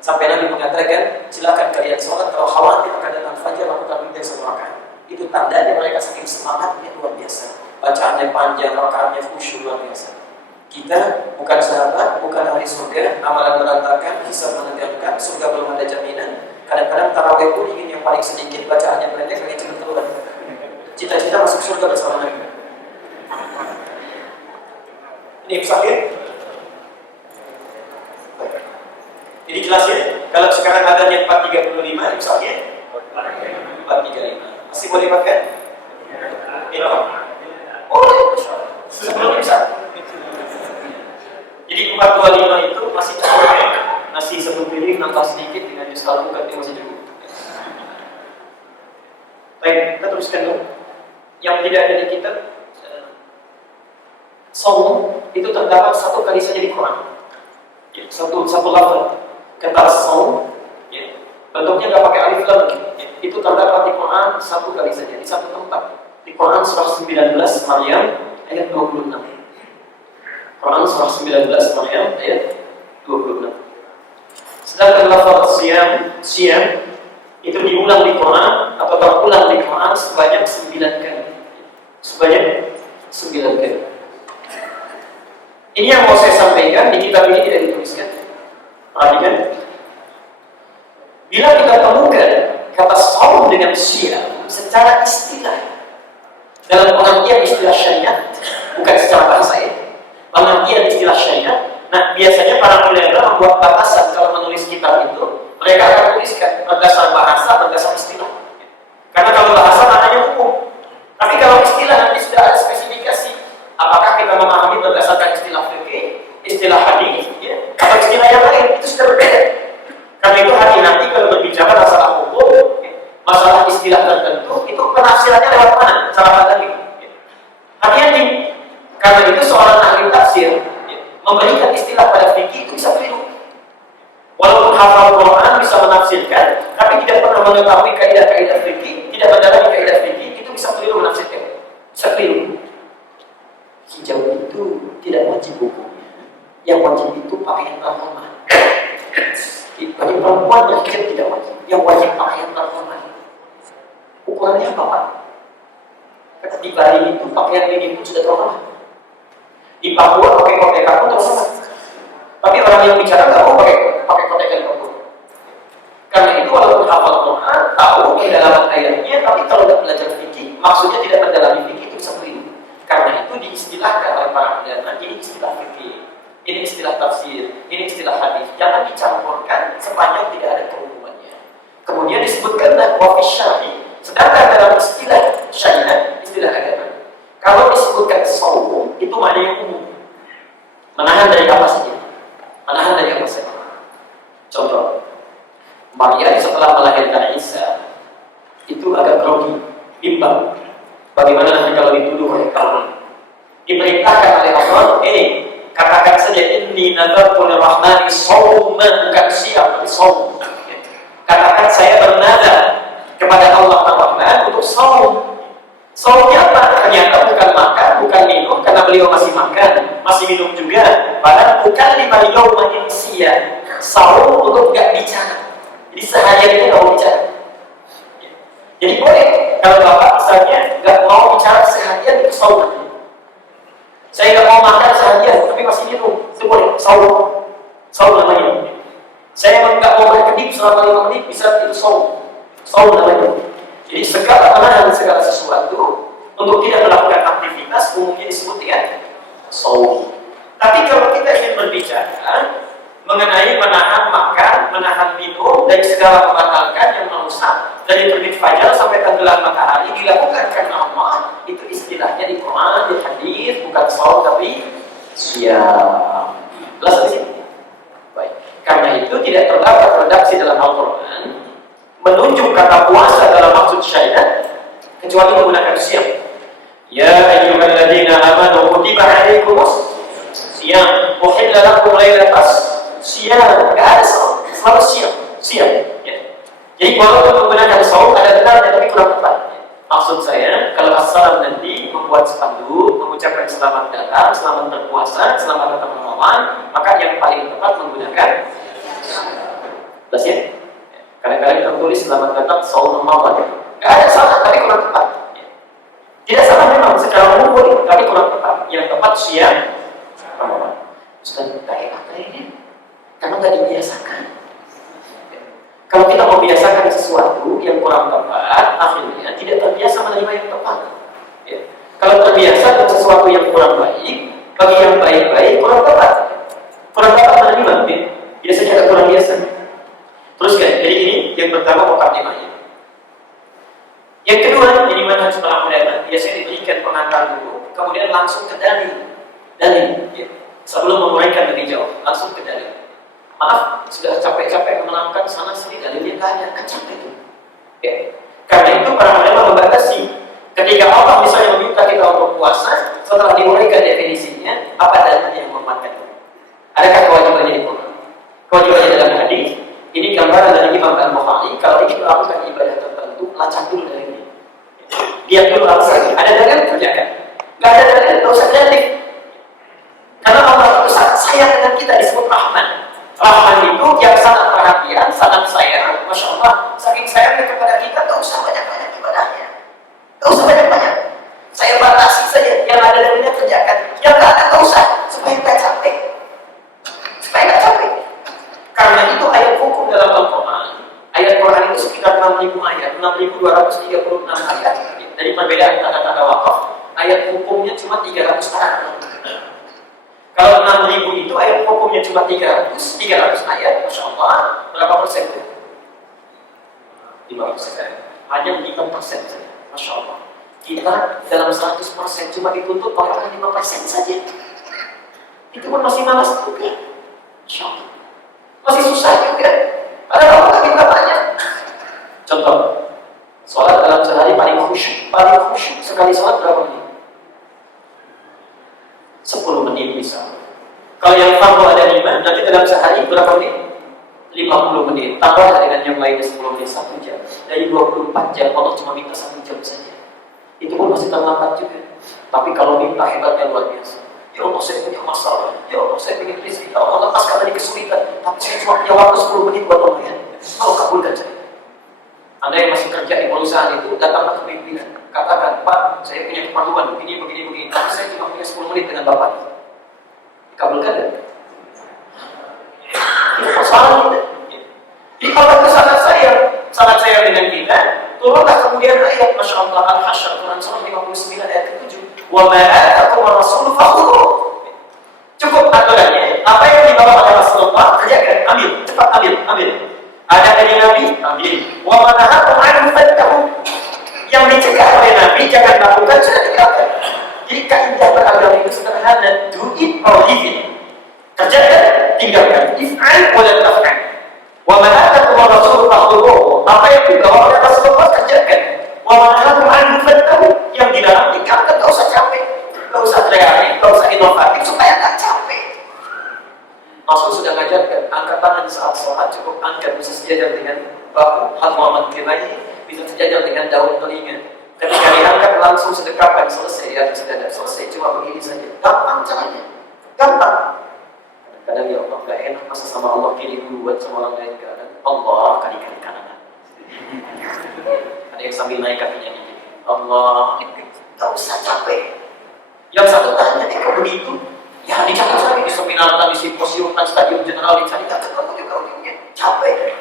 Sampai Nabi mengatakan, silakan kalian sholat, kalau khawatir akan datang fajar, lakukan witir 1 rakaat. Itu tandanya mereka saking semangatnya luar biasa. Bacaannya panjang, rakaatnya khusyuk luar biasa. Kita bukan sahabat, bukan ahli surga, amalan berantakan, hisab menegangkan, surga belum ada jaminan. Kadang-kadang tarawih pun ingin yang paling sedikit, bacaannya pendek, pengen cepat keluar. Cita-cita masuk surga bersama Nabi. Ini sakit. Jadi jelas ya, kalau sekarang adanya 435, misalnya 435, masih boleh pakai? Ini oh, sebelum bisa. Jadi 425 itu masih cukup ya, nasi sebelum piring nambah sedikit dengan jus alpukat itu masih cukup. Baik, kita teruskan dulu. Yang tidak ada di kitab, saum itu terdapat 1 kali saja di Quran. Ya, satu lafaz. Kata saum, ya, bentuknya nggak pakai alif lam lagi. Ya, itu terdapat di Quran 1 kali saja di 1 tempat. Di Quran surah 19 Maryam ayat 26. Quran surah 19 Maryam ayat 26. Sedangkan lafaz siam itu diulang di Quran atau terulang di Quran sebanyak 9 kali. Sebanyak 9 kali. Ini yang mau saya sampaikan, di kitab ini tidak dituliskan. Perhatikan, bila kita temukan kata saum dengan siam secara istilah dalam pengertian istilah syariat, bukan secara bahasa ya, pengertian istilah syariat. Nah, biasanya para ulama membuat batasan kalau menulis kitab itu, mereka akan tuliskan berdasar bahasa, berdasar istilah. Karena kalau bahasa maknanya hukum, tapi kalau istilah nanti sudah ada spesifikasi. Apakah kita memahami berdasarkan istilah fikih, istilah hadis, ya, atau istilah yang lain, itu sudah berbeda. Karena itu hati-hati kalau berbicara masalah hukum, ya, masalah istilah tertentu, itu penafsirannya lewat mana? Cara pandang itu. Ya. Hati-hati. Karena itu seorang ahli tafsir, ya, memberikan istilah pada fikih itu bisa keliru. Walaupun hafal Quran bisa menafsirkan, tapi tidak pernah mengetahui kaidah-kaidah fikih, tidak mendalami kaidah fikih, itu bisa keliru menafsirkan. Bisa keliru. Hijau itu tidak wajib hukumnya. Yang wajib itu pakaian terhormat. Bagi perempuan berhijab tidak wajib. Yang wajib pakaian terhormat. Ukurannya apa, Pak? Kata di Bali itu pakaian ini pun sudah terhormat. Di Papua pakai koteka pun terhormat. Tapi orang yang bicara nggak mau pakai koteka di Papua. Karena itu walaupun hafal Quran, tahu pendalaman ayatnya, tapi kalau tidak belajar fikih, maksudnya tidak mendalami fikih itu bisa keliru. Karena itu diistilahkan oleh para ulama, ini istilah fikih, ini istilah tafsir, ini istilah hadis. Jangan dicampurkan sepanjang tidak ada kehubungannya. Kemudian disebutkanlah wafis syar'i, sedangkan dalam istilah syariat, istilah agama, kalau disebutkan saum itu maknanya umum, menahan dari apa saja, menahan dari apa saja. Contoh, Maryam setelah melahirkan Isa itu agak grogi, bimbang. Bagaimana nanti kalau dituduh oleh kaum? Diperintahkan oleh Allah, katakan saja inni nadartu lirrahmani shauman, bukan siam, tapi saum. Katakan saya bernadar kepada Allah Ar-Rahman untuk saum. Saumnya apa? Ternyata bukan makan, bukan minum, karena beliau masih makan, masih minum juga. Padahal bukan lima yauma insiya. Saum untuk enggak bicara. Jadi seharian itu enggak mau bicara. Jadi boleh kalau bapak misalnya nggak mau bicara seharian itu saum. Saya nggak mau makan seharian tapi masih minum, itu boleh saum. Saum namanya. Saya nggak mau berkedip selama 5 menit bisa itu saum. Saum namanya. Jadi segala menahan segala sesuatu untuk tidak melakukan aktivitas umumnya disebut dengan saum. Tapi kalau kita ingin berbicara mengenai menahan makan, menahan minum, dan segala membatalkan yang merusak dari terbit fajar sampai tenggelam matahari dilakukan karena Allah, itu istilahnya di Quran, di hadis, bukan saum tapi siam. Jelas di sini. Baik. Karena itu tidak terdapat redaksi dalam Al-Quran menunjuk kata puasa dalam maksud syariat kecuali menggunakan siyam. Ya ayyuhalladzina amanu kutiba 'alaikumus siyam uhilla lakum lailatas siyam. Enggak ada saum, selalu siyam. Ya. Jadi walaupun menggunakan saum ada benarnya tapi kurang tepat. Maksud saya, kalau assalam nanti membuat spanduk, mengucapkan selamat datang, selamat berpuasa, selamat datang Ramadan, maka yang paling tepat menggunakan ya. Kadang-kadang tertulis selamat datang saum Ramadan. Enggak ada salah tapi kurang tepat. Tidak salah memang secara umum boleh, tapi kurang tepat. Yang tepat siyam Ramadan. Ustaz, kayak apa ini? Karena nggak dibiasakan. Kalau kita membiasakan sesuatu yang kurang tepat, akhirnya tidak terbiasa menerima yang tepat. Ya. Kalau terbiasa dengan sesuatu yang kurang baik, bagi yang baik-baik kurang tepat. Kurang tepat menerima, ya. Biasanya ada kurang biasa. Terus kan, jadi ini yang pertama mukadimahnya. Yang kedua, ini manhaj para ulama, biasanya diberikan pengantar dulu, kemudian langsung ke dalil, ya. Sebelum menguraikan lebih jauh, langsung ke dalil. Maaf, sudah capek-capek menerangkan sana sini dalilnya nggak ada, kan capek itu. Ya. Karena itu para ulama membatasi. Ketika Allah misalnya meminta kita untuk puasa, setelah diuraikan definisinya, apa dalilnya yang menguatkan itu? Adakah kewajibannya di Quran? Kewajibannya dalam hadis. Ini gambaran dari Imam Al-Bukhari. Kalau ingin melakukan ibadah tertentu, lacak dulu dalilnya. Lihat dulu alasannya. Ada dalil, kerjakan. Nggak ada dalil, nggak usah dalil. Karena Allah itu sangat sayang dengan kita, disebut Rahman. Rahman itu yang sangat perhatian, sangat sayang. Masya Allah, saking sayangnya kepada kita, gak usah banyak-banyak ibadahnya. Gak usah banyak-banyak. Saya batasi saja, yang ada dalilnya kerjakan. Yang gak ada, gak usah. Supaya gak capek. Karena itu ayat hukum dalam Al-Quran. Ayat Quran itu sekitar 6.000 ayat, 6.236 ayat. Dari perbedaan tanda-tanda wakaf, ayat hukumnya cuma 300 ayat. Kalau 6.000 itu ayat hukumnya cuma 300 ayat, Masya Allah, berapa persen? 5%. Hanya 5% saja, Masya Allah. Kita dalam 100% cuma dituntut oleh 5% saja. Itu pun masih malas juga, Masya Allah. Masih susah juga. Padahal Allah kita banyak. Contoh, sholat dalam sehari paling khusyuk sekali sholat berapa menit? 10 menit bisa. Kalau yang fardu ada 5, nanti dalam sehari berapa menit? 50 menit. Tambah dengan yang lainnya 10 menit, 1 jam. Dari 24 jam, Allah cuma minta 1 jam saja. Itu pun masih terlambat juga. Tapi kalau minta hebatnya luar biasa. Ya Allah, saya punya masalah. Ya Allah, saya ingin istri. Ya Allah, lepaskan dari kesulitan. Tapi saya cuma punya waktu 10 menit buat Allah ya. Mau kabulkan saya. Anda yang masih kerja di perusahaan itu, datanglah ke pimpinan. Katakan, Pak, saya punya keperluan begini. Tapi saya cuma punya 10 menit dengan Bapak. Kabulkan ya? Itu persoalan kita. Di Allah itu sangat sayang dengan kita. Turunlah kemudian ayat, Masya Allah, Al-Hasyr, Quran Surah 59 ayat ke-7. Wa ma'atakum ar-rasul fakhudhuh. Cukup aturannya. Apa yang dibawa oleh Rasulullah, kerjakan, cepat ambil. Ada dari Nabi, ambil. Wa ma'nahakum anhu fantahu. Yang dicegah oleh Nabi jangan lakukan, sudah tinggalkan. Jadi kaidah beragama itu sederhana, do it or leave it. Kerjakan, tinggalkan. If'al wa la taf'al. Wa ma'atakum ar-rasul fakhudhuh. Apa yang dibawa oleh Rasulullah, kerjakan. Wa ma'nahakum anhu fantahu. Yang dilarang tinggalkan, enggak usah capek. Enggak usah kreatif, enggak usah inovatif supaya enggak capek. Rasul sudah mengajarkan, angkat tangan saat sholat, cukup angkat, bisa sejajar dengan bahu, hal Muhammad Kirai, bisa sejajar dengan daun telinga. Ketika diangkat langsung sedekapkan, selesai di atas dada, selesai, cuma begini saja. Gampang caranya, gampang. Kadang ya Allah, gak enak masa sama Allah kiri duluan sama orang lain kanan. Allah kali-kali kanan. Ada yang sambil naik kakinya gini. Allah, gak usah capek. Yang satu tanya, kok begitu? Ya dicatat lagi di seminar, di simposium, stadium general, dicatat kamu juga ujungnya capek.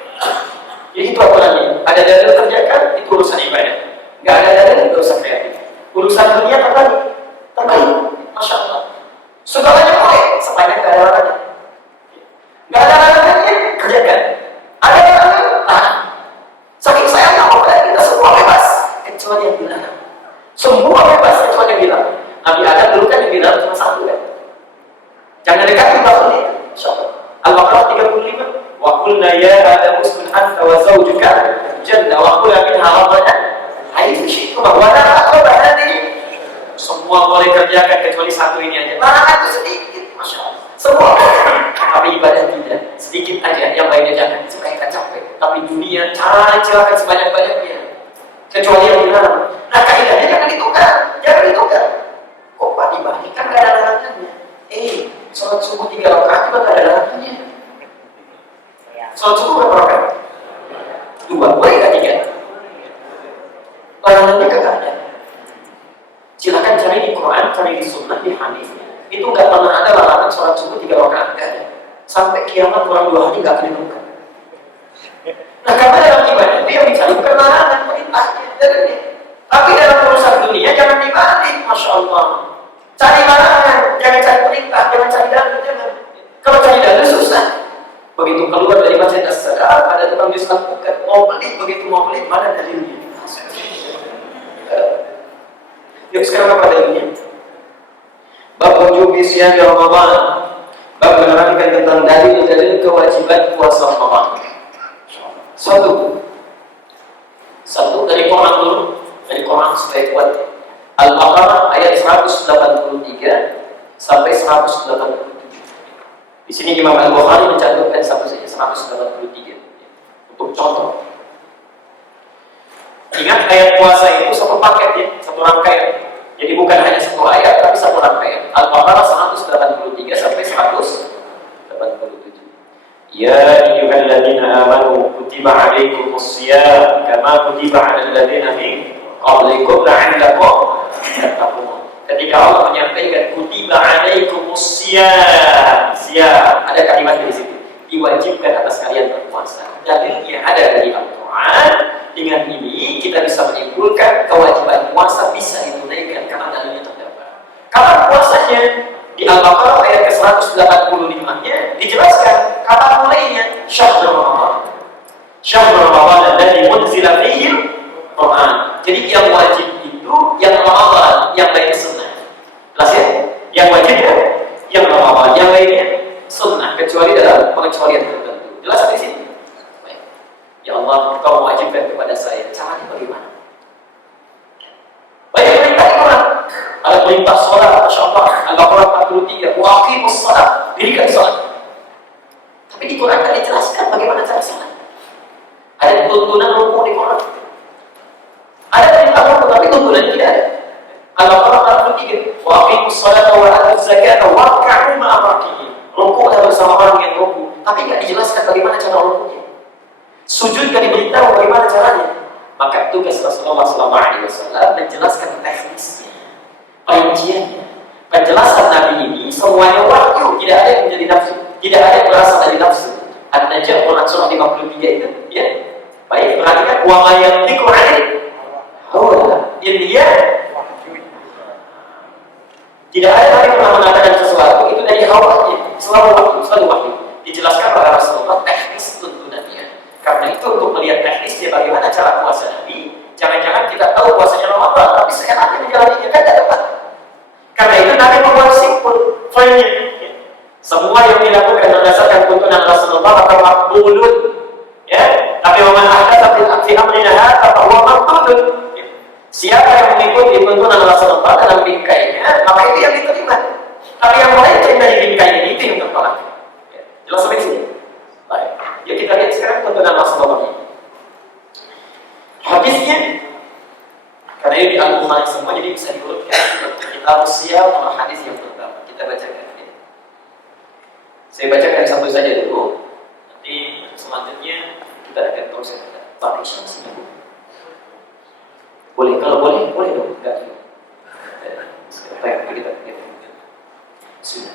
Jadi itu aturannya. Ada dalil kerjakan, itu urusan ibadah. Nggak ada dalil, nggak usah kreatif. Urusan dunia terbalik, Masya Allah. Segalanya boleh, sepanjang nggak ada larangan. Nggak ada larangannya, kerjakan. Ada larangan, tahan. Saking sayang Allah pada kita semua bebas, kecuali yang dilarang. Semua bebas kecuali yang dilarang. Nabi Adam dulu kan yang dilarang cuma satu kan. Jangan dekati bakul itu. InsyaAllah. Al-Baqarah 35. Wa qulna ya Adam uskun anta wa zawjuka jannah wa kula minha ragadan haythu syi'tuma wa la ditinggalkan kecuali satu ini aja. Larangan itu sedikit, masya Allah. Semua tapi ibadah tidak, sedikit aja yang baiknya jangan supaya nggak capek. Tapi dunia cari silakan sebanyak-banyaknya, kecuali yang dilarang. Nah kaidahnya jangan ditukar. Kok Pak dibalik kan nggak ada larangannya? Sholat subuh 3 rakaat juga nggak ada larangannya. Sholat subuh berapa rakaat? 2, boleh nggak 3? Larangannya nggak ada. Silakan cari di Quran, cari di Sunnah, di hadis. Itu nggak pernah ada larangan sholat subuh 3 rakaat, nggak ada. Sampai kiamat kurang 2 hari nggak akan ditemukan. Nah karena dalam ibadah itu yang dicari bukan larangan, perintahnya. Tapi dalam urusan dunia jangan dibalik, masya Allah. Cari larangan, jangan cari perintah, jangan cari dalil, jangan. Kalau cari dalil susah. Begitu keluar dari masjid As-Sadar, ada tukang diskon bukan, mau beli, begitu mau beli, mana dalilnya? Yuk sekarang apa dalilnya? Bab wujubi siyam Ramadan. Bab menerangkan tentang dalil-dalil kewajiban puasa Ramadan. Satu dari Quran dulu, dari Quran supaya kuat. Al-Baqarah ayat 183 sampai 187. Di sini Imam Al-Bukhari mencantumkan satu saja 183 untuk contoh. Ingat ayat puasa itu satu paket ya, satu rangkaian. Jadi bukan hanya satu ayat tapi satu rangkaian. Al-Baqarah 183 sampai 187. Ya ayyuhalladzina amanu kutiba 'alaikumus shiyam kama kutiba 'alal ladzina min qablikum la'allakum tattaqun. Ketika Allah menyampaikan kutiba 'alaikumus shiyam, ada kalimat di situ. Diwajibkan atas kalian berpuasa. Dalilnya ada dari Al-Qur'an. Dengan ini kita bisa menyimpulkan kewajiban puasa bisa ditunaikan karena dalilnya terdapat. Kapan puasanya? Di Al-Baqarah ayat ke-185-nya dijelaskan kapan mulainya. Syahrul Ramadan. Syahrul Ramadan alladzi unzila fihi Al-Qur'an. Jadi yang wajib itu yang Ramadan, yang lainnya sunnah. Jelas ya? Yang wajib ya yang Ramadan, yang lainnya sunnah kecuali dalam pengecualian tertentu. Jelas di sini? Baik. Ya Allah, Engkau mewajibkan kepada saya. Caranya bagaimana? Baik, perintah Quran. Ada perintah sholat, Masya Allah. Al-Baqarah 43. Waqimus sholat. Dirikan sholat. Tapi di Quran tidak dijelaskan bagaimana cara sholat. Ada tuntunan rukuk di Quran. Ada perintah rukuk, tapi tuntunan tidak ada. Al-Baqarah 43. Waqimus sholat wa atuz zakat warka'u ma'ar raki'in. Rukuk adalah bersama orang yang rukuk. Tapi tidak dijelaskan bagaimana cara rukuknya. Sujud tidak diberitahu bagaimana caranya. Maka tugas Rasulullah SAW menjelaskan teknisnya, perinciannya. Penjelasan Nabi ini semuanya wahyu, tidak ada yang menjadi nafsu, tidak ada yang berasal dari nafsu. An-Najm Quran surah 53 itu, ya. Baik, perhatikan wa ma yantiqu 'anil hawa in hiya. Tidak ada yang pernah mengatakan sesuatu itu dari hawanya, selalu wahyu. Dijelaskan oleh Rasulullah teknis tuntunannya. Karena itu untuk melihat teknisnya bagaimana cara puasa Nabi, jangan-jangan kita tahu puasanya Ramadan, tapi seenaknya menjalaninya kan tidak dapat. Karena itu Nabi membuat simpul, filenya. Semua yang dilakukan berdasarkan tuntunan Rasulullah atau maqbulun, ya. Tapi waman ahdatsa fi amrina hadza fa huwa maqbulun. Siapa yang mengikuti tuntunan Rasulullah dalam bingkainya, maka itu yang diterima. Tapi yang melenceng dari bingkainya itu yang tertolak. Ya. Jelas sampai sini. Baik. Yuk kita lihat sekarang tuntunan Rasulullah ini. Hadisnya, karena ini di Al-Bukhari semua, jadi bisa diurutkan. Kita usia sama hadis yang pertama. Kita bacakan. Saya bacakan satu saja dulu. Nanti selanjutnya kita akan proses. Pak Isya sini. Boleh, kalau boleh dong. Enggak. Baik, kita. Sudah.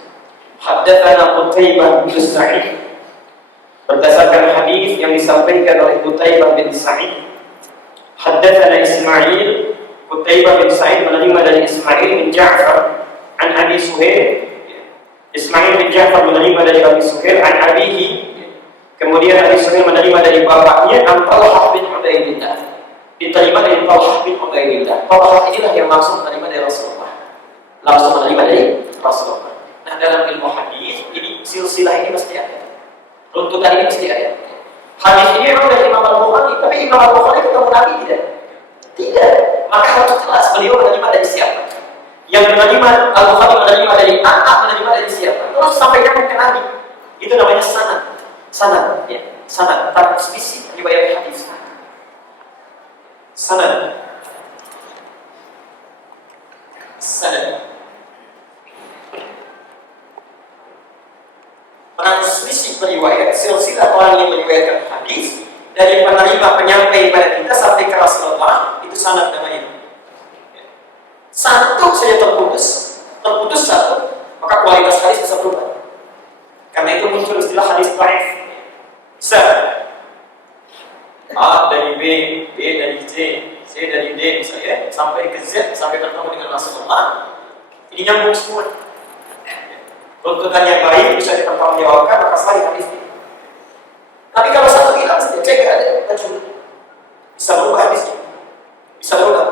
Haddatsana Qutaibah bin Sa'id. Berdasarkan hadis yang disampaikan oleh Qutaibah bin Sa'id, haddatsana Ismail. Qutaibah bin Sa'id menerima dari Ismail bin Ja'far an Abi Suhail. Ismail bin Ja'far menerima dari Abi Suhail an abihi. Kemudian Abi Suhail menerima dari bapaknya an Talhah bin Ubaidillah. Diterima dari Talhah bin Ubaidillah. Talhah inilah yang langsung menerima dari Rasulullah. Langsung menerima dari Rasulullah. Nah, dalam ilmu hadis ini silsilah ini mesti ada. Runtutan ini mesti ada. Hadis ini memang dari Imam Al-Bukhari, tapi Imam Al-Bukhari ketemu Nabi tidak? Tidak. Maka harus jelas beliau menerima dari siapa. Yang menerima Al-Bukhari menerima dari A, menerima dari siapa? Terus sampai nyambung ke Nabi. Itu namanya sanad. Sanad, ya. Sanad transmisi riwayat hadis. Sanad. Sanad. Transmisi periwayat, silsilah orang yang meriwayatkan hadis dari penerima penyampai pada kita sampai ke Rasulullah, itu sanad namanya. Satu saja terputus satu, maka kualitas hadis bisa berubah. Karena itu muncul istilah hadis dhaif. Bisa A dari B, B dari C, C dari D misalnya, sampai ke Z, sampai bertemu dengan Rasulullah. Ini nyambung semua. Tuntutan yang baik bisa dipertanggungjawabkan, maka sahih hadis ini. Tapi kalau satu hilang saja, cek ada baju, bisa berubah hadisnya, bisa berubah,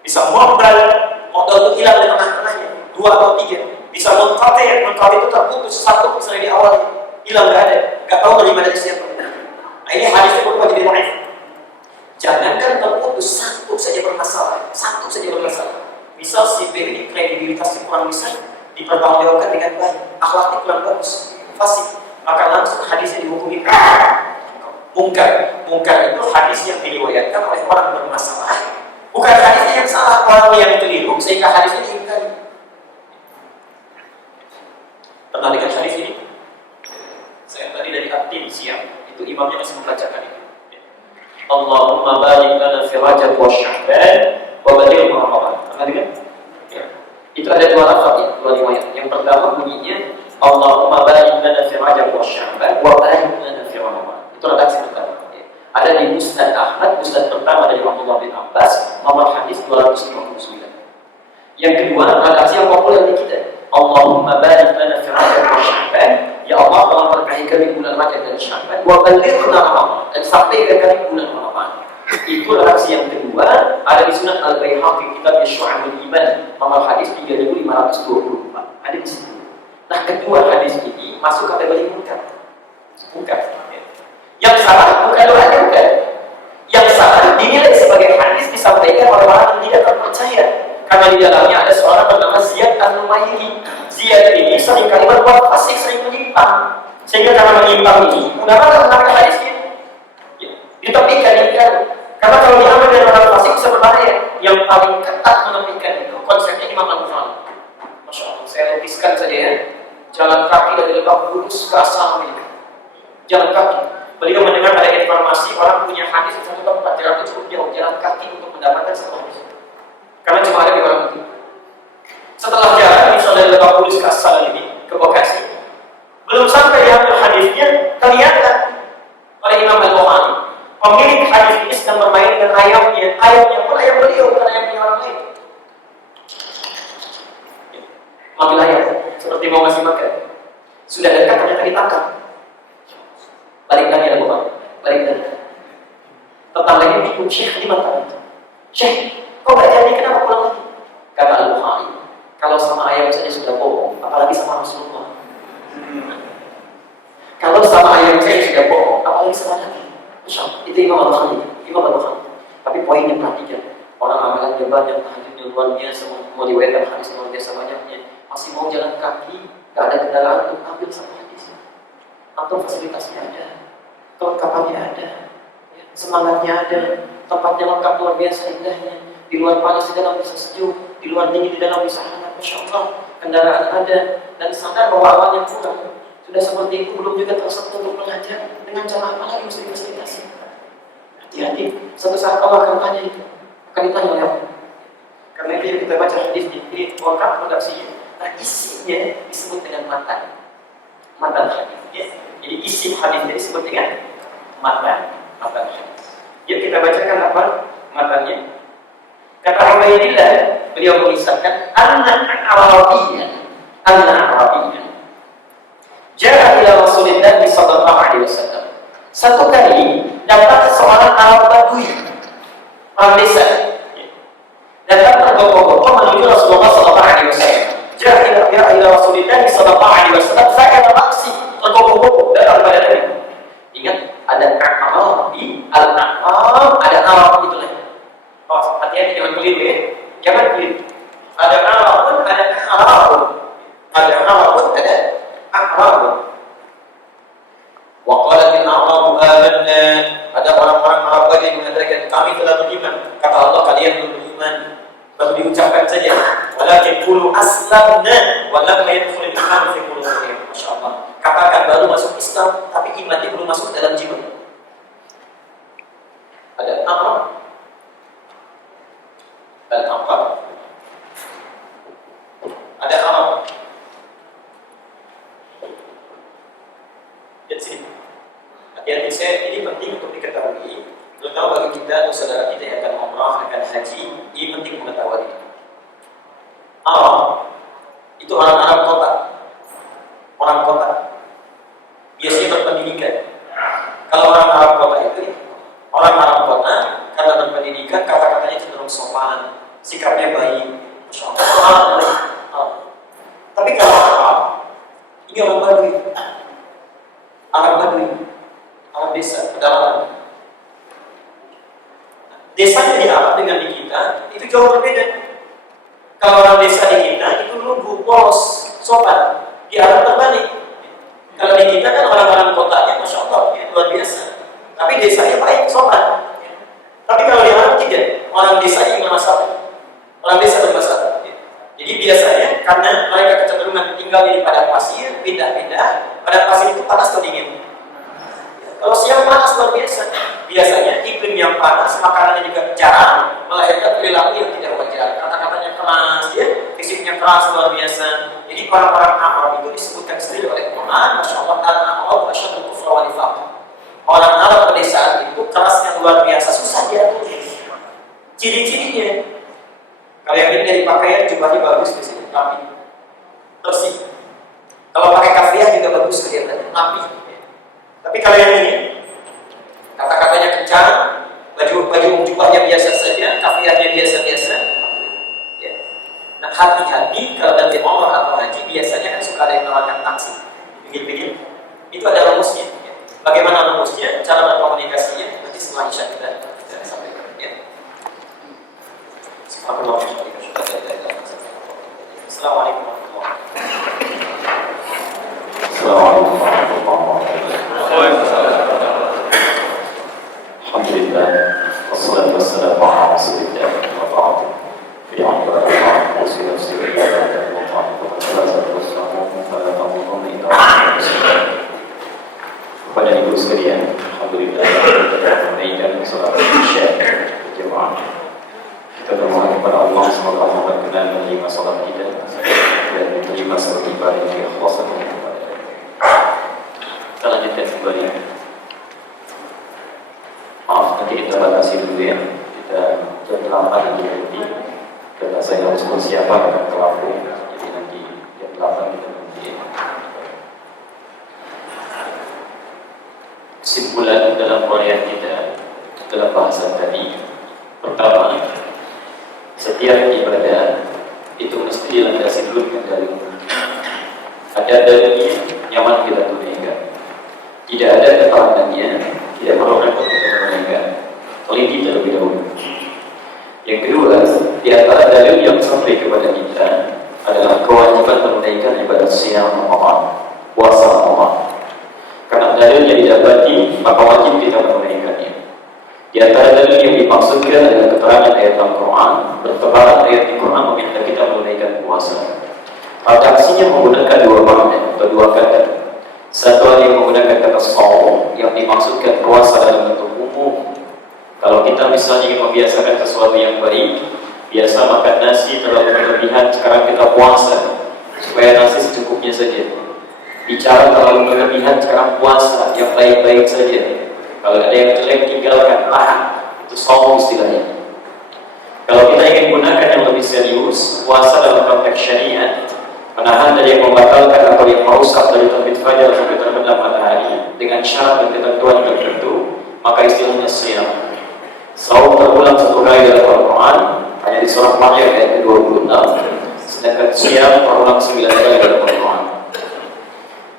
bisa modal itu hilang di tengah-tengahnya, 2 atau 3, bisa munqati itu terputus, satu misalnya di awalnya hilang, nggak tahu dari mana siapa. Nah ini hadisnya berubah jadi dhaif. Jangankan terputus, satu saja bermasalah. Misal si B ini kredibilitasnya kurang bisa dipertanggungjawabkan dengan baik, akhlaknya kurang bagus, fasik, maka langsung hadisnya dihukumi mungkar. Mungkar itu hadis yang diriwayatkan oleh orang bermasalah, bukan hadisnya yang salah, orang yang keliru sehingga hadisnya diingkari. Pernah dengar hadis ini? Saya tadi dari At-Tin siang, itu imamnya masih membacakan ini. Allahumma barik lana fi Rajab wa Sya'ban wa baligh Ramadan. Pernah dengar? Ya. Itu ada 2 lafaz ya, 2 riwayat. Yang pertama bunyinya Allahumma barik lana fi Rajab wa Sya'ban wa barik lana fi Ramadan. Itu redaksi pertama. Ya. Ada di Musnad Ahmad, Musnad pertama dari Abdullah bin Abbas, nomor hadis 259. Yang kedua, redaksi yang populer di kita. Allahumma barik lana fi Rajab wa Sya'ban. Ya Allah, telah berkahi kami bulan Rajab dan Sya'ban wa balighna Ramadan, dan sampai ke kami bulan Ramadan. Itu redaksi yang kedua, ada di Sunan Al-Baihaqi kitab Syu'abul Iman, nomor hadis 3524. Ada di situ. Nah, kedua hadis ini masuk kategori munkar. Yang salah bukan doanya, bukan. Yang salah dinilai sebagai hadis disampaikan oleh orang yang tidak terpercaya. Karena di dalamnya ada seorang bernama Ziyad An-Numairi. Ziyad ini seringkali berbuat fasik, sering menyimpang. Sehingga karena menyimpang ini, ulama mengambil hadis ini ditepikan. Karena kalau diambil dari orang fasik bisa berbahaya. Yang paling ketat menepikan itu konsepnya Imam Al-Bukhari. Masya Allah, saya lukiskan saja ya. Jalan kaki dari Lebak Bulus ke Asal ini. Jalan kaki. Beliau mendengar ada informasi orang punya hadis di satu tempat, jarak itu cukup jauh, jalan kaki untuk mendapatkan satu hadis. Karena cuma ada di orang itu. Setelah jalan misalnya dari Lebak Bulus ke Asal ini, ke Bekasi, belum sampai diambil hadisnya, kelihatan oleh Imam Al-Bukhari pemilik hadis ini sedang bermain dengan ayamnya. Ayamnya pun ayam beliau, bukan ayam punya orang lain. Ambil ayam, seperti mau ngasih makan. Sudah dekat, ternyata ditangkap. Balik lagi Al-Bukhari, balik lagi. Tetangganya bingung, Syekh di mata itu. Syekh, kok gak jadi, kenapa pulang lagi? Kata Al-Bukhari, kalau sama ayam saja sudah bohong, apalagi sama Rasulullah. Kalau sama ayam saja sudah bohong, apalagi sama Nabi. Itu Imam Al-Bukhari. Tapi poinnya perhatikan, orang amalan hebat yang tahajudnya luar biasa, mau riwayatkan hadis luar biasa banyaknya, masih mau jalan kaki, gak ada kendaraan untuk ambil sama hadis. Atau fasilitasnya ada, kelengkapannya ada, semangatnya ada, tempatnya lengkap luar biasa indahnya. Di luar panas, di dalam bisa sejuk, di luar dingin, di dalam bisa hangat. Masya Allah, kendaraan ada, dan sadar bahwa awalnya kurang. Sudah seperti itu, belum juga tersentuh untuk belajar. Dengan cara apa lagi mesti difasilitasi? Hati-hati, suatu saat Allah akan tanya itu, akan ditanya oleh Allah. Karena itu yang kita baca hadis ini lengkap redaksinya. Nah, isinya disebut dengan matan hadis. Ya. Jadi isi hadisnya disebut dengan matan hadis. Yuk kita bacakan apa matannya. Kata Ubaidillah, beliau mengisahkan anna Arabiyyan ja'a ila Rasulillah sallallahu alaihi wasallam. Satu kali datang seorang Arab Badui, orang desa, datang tergopoh-gopoh menuju Rasulullah sallallahu alaihi wasallam. Ja'a ila Rasulillah sallallahu alaihi wasallam, saya maksi tergopoh-gopoh datang kepada Nabi. Ingat, ada Arabi, al-Arab, ada Arab itu lah. Oh, hati-hati jangan keliru ya. Jangan keliru. Ada Arab kami telah beriman. Kata Allah, kalian belum beriman. Baru diucapkan saja. Walakin qulu aslamna wa lam yadkhulul iman fi qulubihim. Masyaallah. Katakan baru masuk Islam, tapi imannya belum masuk dalam jiwa. Ada apa? Dan apa? Ada apa? Lihat sini. Hati-hati, ini penting untuk diketahui, terutama bagi kita atau saudara kita yang akan umrah, akan haji. Ini penting mengetahui. Arab itu orang Arab kota, orang kota biasanya berpendidikan. Kalau orang Arab kota itu, orang Arab kota karena berpendidikan, kata-katanya cenderung sopan, sikapnya baik, masya Allah. Tapi kalau Arab, ini orang Badui, Arab Badui, Arab desa, pedalaman. Desanya di Arab dengan di kita itu jauh berbeda. Kalau orang desa di kita itu lugu, polos, sopan. Di Arab terbalik. Kalau di kita kan orang-orang kotanya, masya Allah, ya, luar biasa. Tapi desanya baik, sopan. Tapi kalau di Arab tidak, orang desanya yang bermasalah. Orang desa bermasalah. Jadi biasanya karena mereka kecenderungan tinggal di padang pasir, pindah-pindah. Padang pasir itu panas atau dingin? Kalau siang panas luar biasa. Biasanya iklim yang panas, makanannya juga jarang, melahirkan perilaku yang tidak wajar. Kata-katanya keras, ya, fisiknya keras luar biasa. Jadi orang-orang Arab itu disebutkan sendiri oleh Quran, masya Allah, al-Arab asyadul kufra wal nifaq. Orang Arab pedesaan itu kerasnya luar biasa, susah diatur. Ciri-cirinya, kalau yang ini dari pakaian jubahnya bagus di sini, rapi, bersih. Kalau pakai kafiah juga bagus kelihatannya, rapi. Tapi kalau yang ini, kata-katanya kencang, baju jubahnya biasa saja, kafiahnya biasa-biasa. Ya. Nah, hati-hati kalau nanti umrah atau haji biasanya kan suka ada yang menawarkan taksi, begini-begini. Itu ada rumusnya. Ya. Bagaimana rumusnya? Cara berkomunikasinya nanti setelah Isya kita sampaikan. Ya. Assalamualaikum warahmatullahi wabarakatuh. Assalamualaikum warahmatullahi wabarakatuh. Alhamdulillah, wassalatu wassalamu ala rasulillah wa ba'd. Fi Allah wa sallallahu kepada ibu sekalian, alhamdulillah kita menunaikan salat Isya berjamaah. Kita bermohon kepada Allah semoga Allah berkenan menerima salat kita dan menerima sebagai ibadah yang ikhlas dan kepada. Kita lanjutkan kembali. Maaf, nanti kita batasi dulu ya. Kita jam 8 nanti berhenti. Karena saya harus bersiapan akan pelaku. Jadi nanti jam 8 kita berhenti. Kesimpulan dalam proyek kita dalam bahasan tadi, pertama, setiap ibadah itu mesti dilandasi dulu dengan dalil. Ada dalilnya, nyaman kita tunaikan. Tidak ada keterangannya, tidak perlu repot kita tunaikan. Teliti terlebih dahulu. Yang kedua, di antara dalil yang sampai kepada kita adalah kewajiban menunaikan ibadah siyam Ramadan, puasa Ramadan. Karena dalilnya didapati, maka wajib kita menunaikannya. Di antara dalil yang dimaksudkan adalah keterangan ayat Al-Quran. Bertebaran ayat di Quran meminta kita menunaikan puasa. Redaksinya menggunakan dua makna atau dua kata. Satu yang menggunakan kata shaum, yang dimaksudkan puasa dalam bentuk umum. Kalau kita misalnya ingin membiasakan sesuatu yang baik, biasa makan nasi terlalu berlebihan, sekarang kita puasa supaya nasi secukupnya saja. Bicara terlalu berlebihan, sekarang puasa yang baik-baik saja. Kalau ada yang jelek, tinggalkan, tahan. Itu shaum istilahnya. Kalau kita ingin gunakan yang lebih serius, puasa dalam konteks syariat, menahan dari yang membatalkan atau yang merusak dari terbit fajar sampai terbenam matahari dengan syarat dan ketentuan tertentu, maka istilahnya siyam. Saum terulang satu kali dalam Al-Quran, hanya di surah Maryam ayat ke-26, sedangkan siyam terulang 9 kali dalam Al-Quran.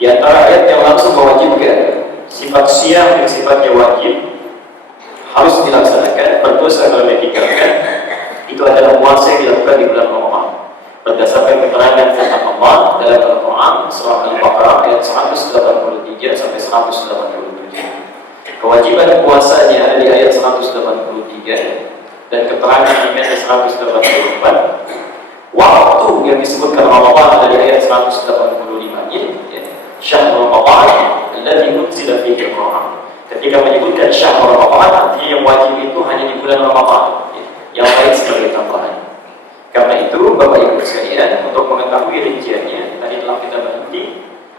Di antara ayat yang langsung mewajibkan sifat siyam yang sifatnya wajib harus dilaksanakan, berdosa kalau ditinggalkan, itu adalah puasa yang dilakukan di bulan Ramadan. Berdasarkan keterangan tentang Allah dalam Al-Quran surah Al-Baqarah ayat 183 sampai 187. Kewajiban puasanya ada di ayat 183. dan keterangan di ayat 184. Waktu yang disebutkan Ramadan ada di ayat 185-nya, ya. Syahrul Ramadan alladzi unzila fihi al-Qur'an. Ketika menyebutkan syahrul Ramadan, artinya yang wajib itu hanya di bulan Ramadan, ya. Yang lain sebagai tambahan. Karena itu, Bapak Ibu sekalian, untuk mengetahui rinciannya, tadi telah kita berhenti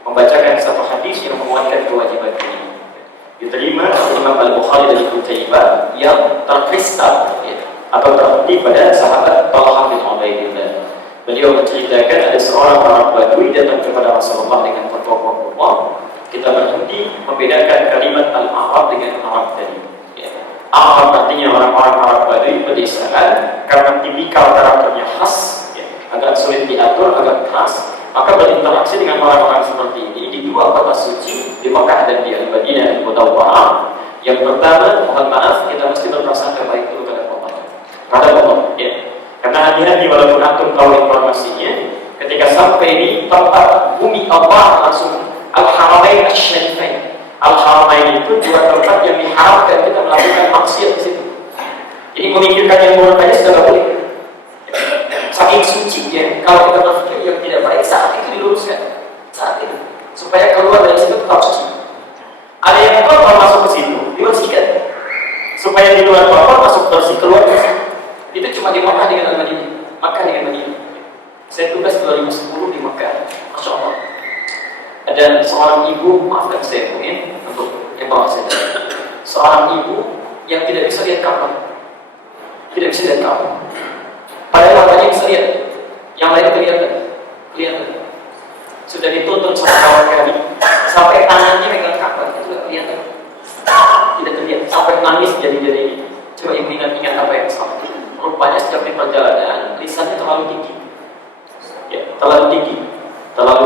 membacakan satu hadis yang menguatkan kewajiban ini. Diterima oleh Imam Al-Bukhari dari Ibnu Taimiyah yang terkristal, ya, atau terhenti pada sahabat Talha bin Ubaidillah. Beliau menceritakan ada seorang Arab Badui datang kepada Rasulullah dengan berkokok-kokok. Kita berhenti membedakan kalimat Al-Arab dengan Arab tadi. Ya. Arab artinya orang-orang Arab Badui pedesaan karena tipikal karakternya khas, ya, agak sulit diatur, agak keras. Maka berinteraksi dengan orang-orang seperti ini di dua kota suci, di Makkah dan di Al-Madinah Al-Munawwarah. Yang pertama, mohon maaf, kita mesti berprasangka baik dulu pada Allah, ya. Karena hati-hati walaupun antum tahu informasinya, ketika sampai di tempat bumi Allah langsung Al-Haramain Asy-Syarifain. Al-Haramain itu dua tempat yang diharapkan kita melakukan maksiat di situ. Jadi memikirkan yang buruk aja sudah tidak boleh. Saking suci ya, kalau kita berpikir yang tidak baik saat itu diluruskan, saat itu supaya keluar dari situ tetap suci. Ada yang kotor masuk ke situ, dibersihkan supaya di luar kotor masuk bersih, keluar bersih. Itu cuma di Makkah dengan Al-Madinah, Makkah dengan Madinah. Saya tugas 2010 di Makkah, Masya Allah. Ada seorang ibu, maafkan saya mungkin untuk yang bawa saya. Seorang ibu yang tidak bisa lihat Ka'bah, tidak bisa lihat Ka'bah. Padahal matanya bisa lihat, yang lain kelihatan. Sudah dituntut sama kawan kami, sampai tangannya megang Ka'bah itu tidak kelihatan, tidak terlihat, sampai nangis jadi. Coba ibu ingat apa yang salah. Rupanya setiap di perjalanan lisannya terlalu tinggi, ya, terlalu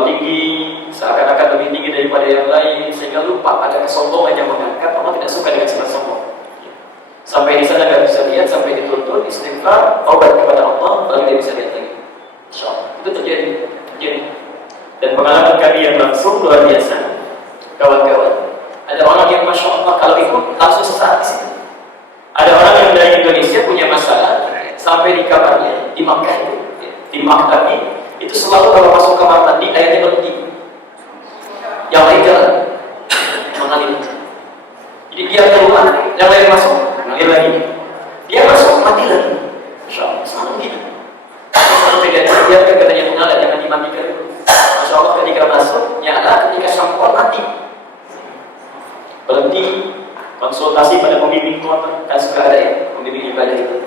tinggi, seakan-akan lebih tinggi daripada yang lain, sehingga lupa ada kesombongan yang mengangkat. Allah tidak suka dengan sifat sombong. Sampai di sana nggak bisa lihat, sampai dituntut istighfar, taubat kepada Allah, baru dia bisa lihat lagi. Insyaallah itu terjadi. Dan pengalaman kami yang langsung luar biasa, kawan-kawan. Ada orang yang Masya Allah kalau ikut langsung sesaat di situ. Ada orang yang dari Indonesia punya masalah, sampai di kamarnya di Makkah itu, di Makkah itu selalu kalau masuk kamar mandi airnya berhenti, yang lain jalan mengalir. Jadi dia keluar, yang lain masuk mengalir lagi, dia masuk mati lagi. Masya Allah, selalu gitu. Kalau dia katanya mengalir jangan dimandikan dulu. Masya Allah, ketika masuk nyala, ketika sampo mati, berhenti. Konsultasi pada pembimbing kloter, kan suka ada ya pembimbing ibadah itu.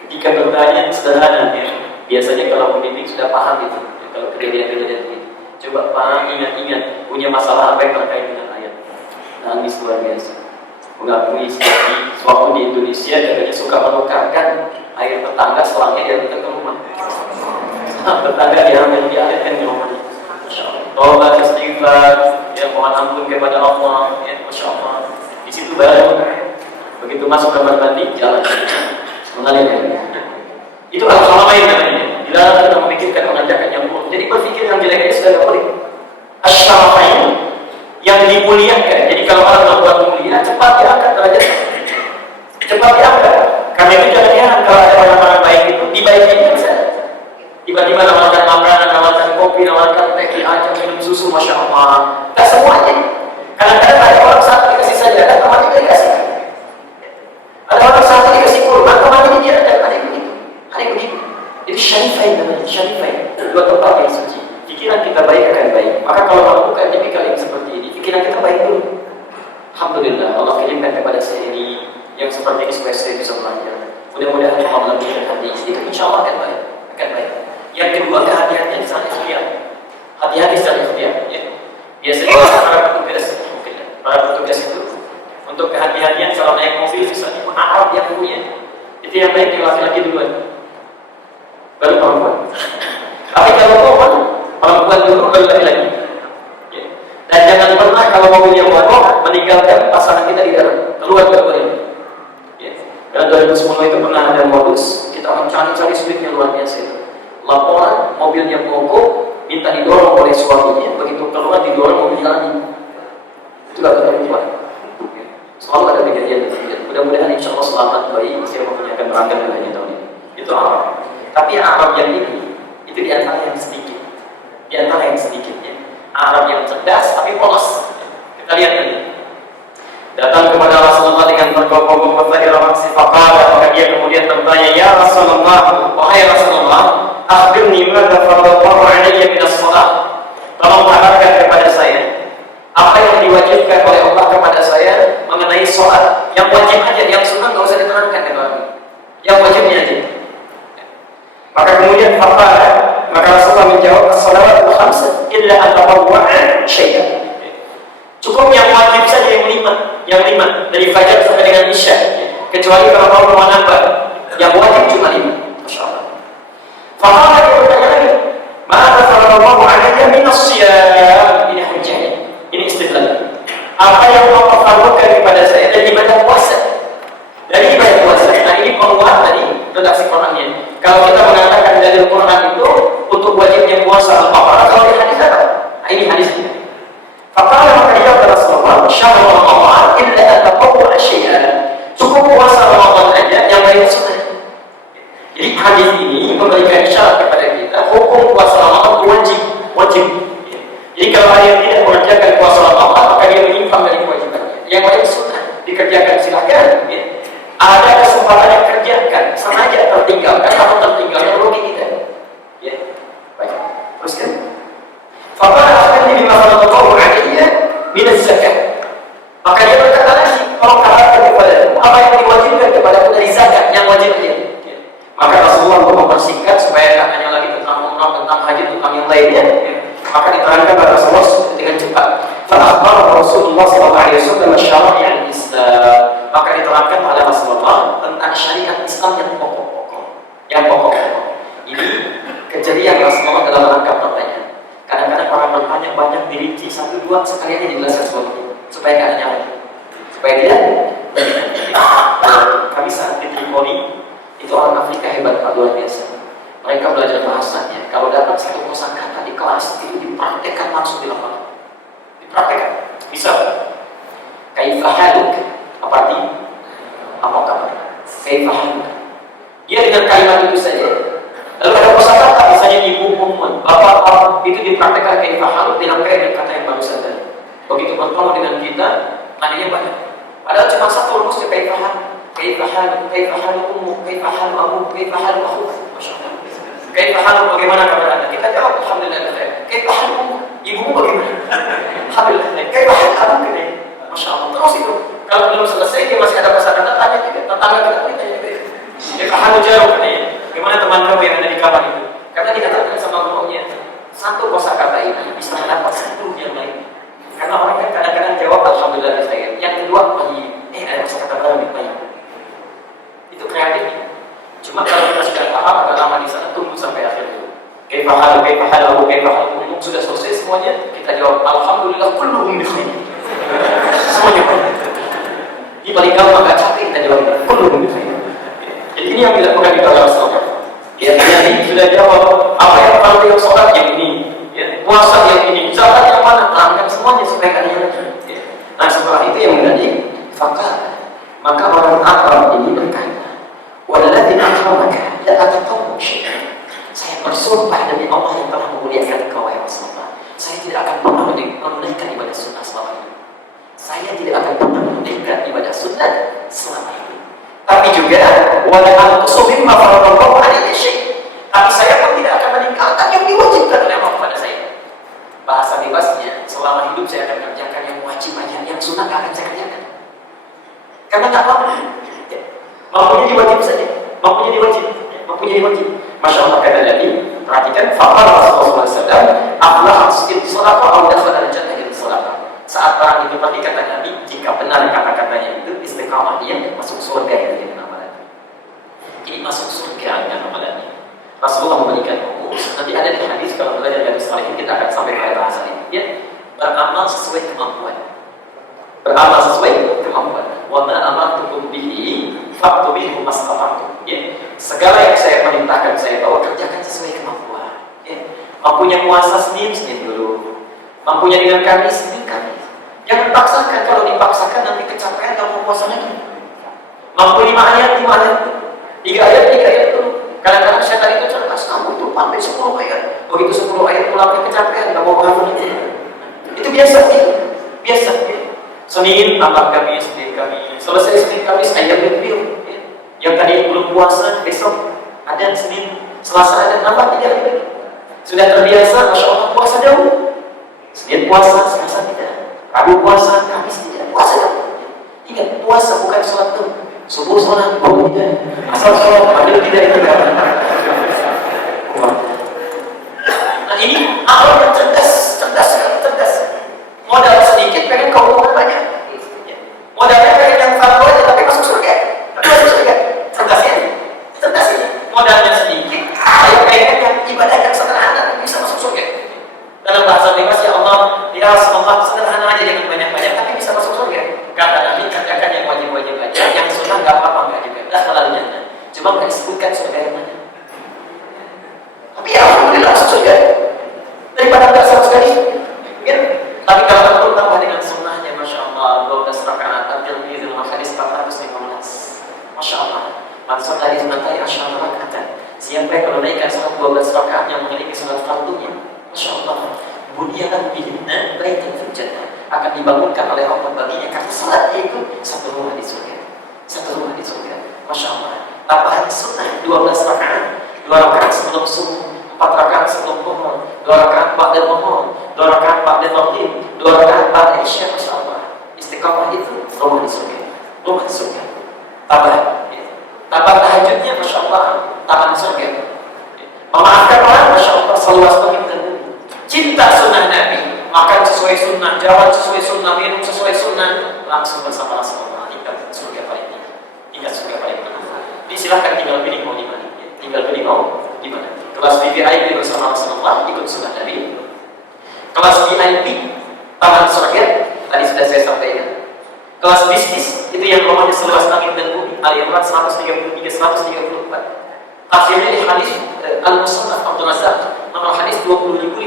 Ketika bertanya sederhana ya, biasanya kalau pembimbing sudah paham itu, ya, kalau kejadian-kejadian itu, coba Pak ingat punya masalah apa yang terkait dengan ayat. Nangis luar biasa. Mengakui waktu di Indonesia katanya suka menukarkan air tetangga selangnya dia datang ke rumah. Tetangga diambil dialihkan di rumahnya. Taubat istighfar, ya mohon ampun kepada Allah, ya Masya Allah. Di situ baru begitu masuk kamar mandi jalan mengalir. Itu Al-Haramain namanya. Dilarang kita memikirkan mengajarkan yang buruk. Jadi berpikir yang jelek itu sudah tidak boleh. Asy-Syarafain yang dimuliakan. Jadi kalau orang melakukan mulia cepat diangkat derajat, cepat diangkat. Karena itu jangan heran kalau ada orang-orang baik itu dibaikin bisa. Tiba-tiba nawarkan makanan, nawarkan kopi, nawarkan teh, diajak minum susu, Masya Allah. Tak semuanya. Kadang-kadang ada orang satu dikasih saja, dan teman juga dikasih. Ada orang satu dikasih kurban, teman dia ada begitu. Jadi syarifain namanya, syarifain. Dua tempat yang suci. Pikiran kita baik akan baik. Maka kalau melakukan tipikal yang seperti ini, pikiran kita baik dulu. Alhamdulillah, Allah kirimkan kepada saya ini yang seperti ini supaya saya bisa belajar. Mudah-mudahan Allah memberikan hati. Itu insya Allah akan baik. Yang kedua, kehati-hatian secara ikhtiar. Hati-hati secara ikhtiar. Ya. Biasanya para petugas itu untuk kehati-hatian kalau naik mobil misalnya Arab yang punya itu yang naik yang laki-laki duluan baru perempuan. Tapi kalau perempuan dulu baru laki-laki. Ya. Dan jangan pernah kalau mobilnya mogok meninggalkan pasangan kita di dalam, keluar nggak boleh. Ya. Dan 2010 itu pernah ada modus kita mencari sulitnya luar biasa itu. Laporan mobilnya mogok minta didorong oleh suaminya, begitu keluar didorong mobilnya lagi. Itu gak perempuan. Selalu ada kejadian. Mudah-mudahan insya Allah selamat koi, siapa punya akan berangkat bulannya tahun ini. Itu Arab. Tapi Arab yang ini itu di antara yang sedikit. Di antara yang sedikit ya. Arab yang cerdas tapi polos. Kita lihat ini. Datang kepada Rasulullah dengan bergobok-gobok tadi orang sifaqala, maka dia kemudian bertanya, "Ya Rasulullah, wahai Rasulullah, akhbirni madza faradallahu 'alayya min as-shalah." Tolong kabarkan kepada saya apa yang diwajibkan oleh Allah kepada saya mengenai sholat. Yang wajib aja, yang sunnah nggak usah diterangkan ya Tuhan. Yang wajibnya aja. Maka kemudian maka Rasulullah menjawab, "As-shalawatu khamsah illa an tatawwa'a syai'an." Cukup yang wajib saja yang lima dari fajar sampai dengan isya. Kecuali kalau mau menambah, yang wajib cuma 5. Masya Allah. Faqala dia bertanya lagi, "Ma'adha faradallahu 'alayya min as-siyam?" Ini hujjahnya. Ini istidlal. Apa yang Allah fardukan kepada saya dari ibadah puasa? Dari ibadah puasa. Nah ini penguat tadi redaksi Qurannya. Kalau kita mengatakan dari Quran itu untuk wajibnya puasa Al-Baqarah, kalau di hadis apa? Nah ini hadisnya. Faqala maka dia kata Rasulullah, "Syahrul Ramadan illa an tatawwa'a syai'an." Cukup puasa Ramadan aja yang lain sunnah. Jadi hadis ini memberikan isyarat kepada kita hukum puasa Ramadan wajib. Jadi kalau ada yang tidak mengerjakan puasa Ramadan maka dia menyimpang dari kewajibannya. Yang wajib sunnah dikerjakan silakan. Ya. Ada kesempatan yang kerjakan, sengaja tertinggalkan atau tertinggalkan rugi kita. Ya, baik. Teruskan. Faqala akhbirni bima faradallahu 'alayya min az-zakat. Maka dia berkata lagi, tolong kabarkan kepadaku apa yang diwajibkan kepadaku dari zakat yang wajib dia. Ya. Maka Rasulullah untuk mempersingkat supaya tak hanya lagi tentang umrah, tentang haji, tentang yang lainnya. Ya. Maka diterangkan pada Rasulullah dengan cepat. Fa'akhbara Rasulullah sallallahu alaihi wasallam syara'i al-Islam. Maka diterangkan pada Rasulullah tentang syariat Islam yang pokok-pokok. Ini kejadian Rasulullah dalam menangkap pertanyaan. Kadang-kadang orang bertanya banyak dirinci 1-2 sekali aja dijelaskan semuanya supaya keadaannya lagi. Supaya dia kami saat di Tripoli itu orang Afrika hebat Pak, luar biasa. Mereka belajar bahasanya. Kalau dapat satu kosakata di kelas itu dipraktekkan langsung di lapangan. Dipraktekkan. Bisa. Kaifa haluk? Apa arti? Apa kabar? Kaifa haluk? Dia dengan kalimat itu saja. Lalu ada kosakata misalnya ibu, bapak, itu dipraktekkan kaifa haluk dengan kata yang barusan tadi. Begitu bertemu dengan kita, tanyanya banyak. Padahal cuma satu rumusnya kaifa haluk. Kaifa haluk? Kaifa haluk ummu? Kaifa haluk abu? Kaifa haluk akhu? Masya Allah. Kaifa haluk, bagaimana kabar Anda? Kita jawab alhamdulillah khair. Kaifa haluk? Ibumu bagaimana? Alhamdulillah khair. Kaifa haluk abu? Masya Allah. Terus itu. Kalau belum selesai dia masih ada kosakata tanya juga. Tetangga kita tanya juga. Kaifa haluk jauh katanya. Bagaimana teman kamu yang ada di kamar itu? Karena dikatakan sama gurunya, satu kosakata ini bisa mendapat 1 yang lain. Karena orang kan kadang-kadang jawab alhamdulillah khair. Yang kedua ada kosakata baru nih banyak. Itu kreatif. Cuma kalau kita sudah paham agak lama di sana, tunggu sampai akhir dulu. Kaifa halu, sudah selesai semuanya, kita jawab alhamdulillah kulluhum bi khair. Semuanya baik. Di balik gampang enggak capek kita jawab kulluhum bi khair. Jadi ini yang dilakukan di dalam sholat. Ya, jadi sudah jawab apa yang perlu yang sholat yang ini, ya, puasa yang ini, zakat yang mana, terangkan semuanya supaya kalian ngerti. Ya. Nah setelah itu yang menjadi fakta, maka orang Arab ini berkata, "Walladzi akramaka la atatawwa syai'an." Saya bersumpah demi Allah yang telah memuliakan engkau wahai Rasulullah, saya tidak akan pernah menunaikan ibadah sunnah selama ini. Saya tidak akan pernah menunaikan ibadah sunnah selama ini. Tapi juga wala anqusu mimma faradallahu 'alayya syai'. Tapi saya pun tidak akan meninggalkan yang diwajibkan oleh Allah kepada saya. Bahasa bebasnya, selama hidup saya akan kerjakan yang wajib aja, yang sunnah tidak akan saya kerjakan. Karena tak mampu. Mampunya diwajib saja, mampunya diwajib. Masya Allah kata Nabi, perhatikan, faqala Rasulullah SAW, aflahat sedaqah aw dakhala al-jannah bil sadaqah. Saat orang itu pergi kata Nabi, jika benar kata-katanya itu istiqamah dia masuk surga itu dengan amalannya. Ini masuk surga dengan amalannya. Rasulullah memberikan rumus. Nanti ada di hadis kalau belajar dari Sahih kita akan sampai pada bahasa ini. Ya, beramal sesuai kemampuan. Wa ma amartukum bihi fa'tu bihi mastata'tum. Ya, segala yang saya perintahkan saya bawa kerjakan sesuai kemampuan. Ya, mampunya puasa Senin dulu. Mampunya dengan Kamis. Jangan paksakan, kalau dipaksakan nanti kecapean, nggak mau puasa lagi. 65 ayat, 5 ayat, 3 ayat, 3 ayat tuh. Kadang-kadang setan itu cerdas, kamu itu pandai 10 ayat. Begitu 10 ayat pulangnya kecapean, nggak mau menghafal itu. Itu biasa sih, biasa. Ya. Senin tambah Kamis, Senin Kamis. Selesai Senin Kamis ayat review. Ya. Yang tadi belum puasa, besok ada Senin, Selasa ada tambah 3 hari lagi. Sudah terbiasa, Masya Allah puasa jauh. Senin puasa, Selasa tidak. Rabu puasa, Kamis tidak. Puasa jauh. Ingat, puasa bukan sholat tuh. Subuh sholat, bangun tidak. Asal sholat, padahal tidak itu tidak. Nah ini awal yang cerdas, cerdas. Modal sedikit, pengen keuntungan banyak. Modalnya pengen yang fardu aja, tapi masuk surga. Cerdas ini. Modalnya sedikit, ayo pengen yang ibadah yang sederhana, bisa masuk surga. Dalam bahasa bebas ya Allah, ya Rasulullah sederhana aja dengan banyak-banyak, tapi bisa masuk surga. Kata Nabi, katakan yang wajib-wajib aja, yang sunnah nggak apa-apa, nggak juga. Dah halalnya. Cuma nggak disebutkan surga yang mana. Tapi ya alhamdulillah masuk surga. Daripada nggak sama sekali. Ya. Tapi kalau perlu tambah dengan sunnahnya, Masya Allah, 12 rakaat At-Tirmidzi dalam hadis 415. Masya Allah. Maksud dari sebentar asyara rakaat. Siapa yang menunaikan salat 12 rakaat yang memiliki salat fardunya, Masya Allah, bunyalan bihinna baitan fil jannah, akan dibangunkan oleh Allah baginya karena salatnya itu satu rumah di surga. Masya Allah. Tambahan sunnah 12 rakaat, 2 rakaat sebelum subuh, 4 rakaat sebelum zuhur, 2 rakaat ba'da zuhur, 2 rakaat ba'da maghrib, 2 rakaat ba'da isya. Masya Allah. Istiqamah itu rumah di surga. Tambah tahajudnya, Masya Allah, taman surga. Memaafkan orang, Masya Allah, seluas langit dan bumi. Cinta sunnah Nabi, makan sesuai sunnah, jawab sesuai sunnah, minum sesuai sunnah, langsung bersama Rasulullah. Tingkat surga paling tinggi. Silahkan tinggal pilih mau di mana. Kelas VIP bersama Rasulullah, ikut sunnah Nabi. Kelas VIP taman surga, tadi sudah saya sampaikan. Kelas bisnis itu yang rumahnya seluas langit dan bumi. Al-Imran 133-134. Akhirnya di hadis Al-Musannaf Abdul Razak nomor hadis 20.559.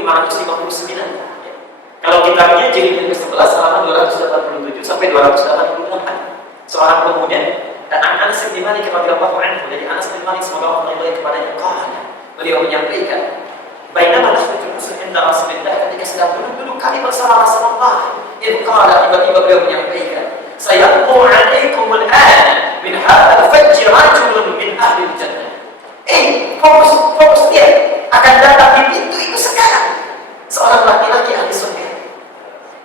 Kalau kitabnya jilid yang ke-11 halaman 287 sampai 288. Seorang pemuda dan Anas bin Malik radhiyallahu anhu, dari Anas bin Malik semoga Allah meridhai kepadanya, beliau menyampaikan, bainama nahnu julusun inda Rasulillah, ketika sedang duduk kami bersama Rasulullah, tiba-tiba beliau menyampaikan, sayaqu 'alaikum al-an min hadzal fajr rajulun min ahli al-jannah. Fokus dia akan datang di pintu itu sekarang seorang laki-laki ahli surga.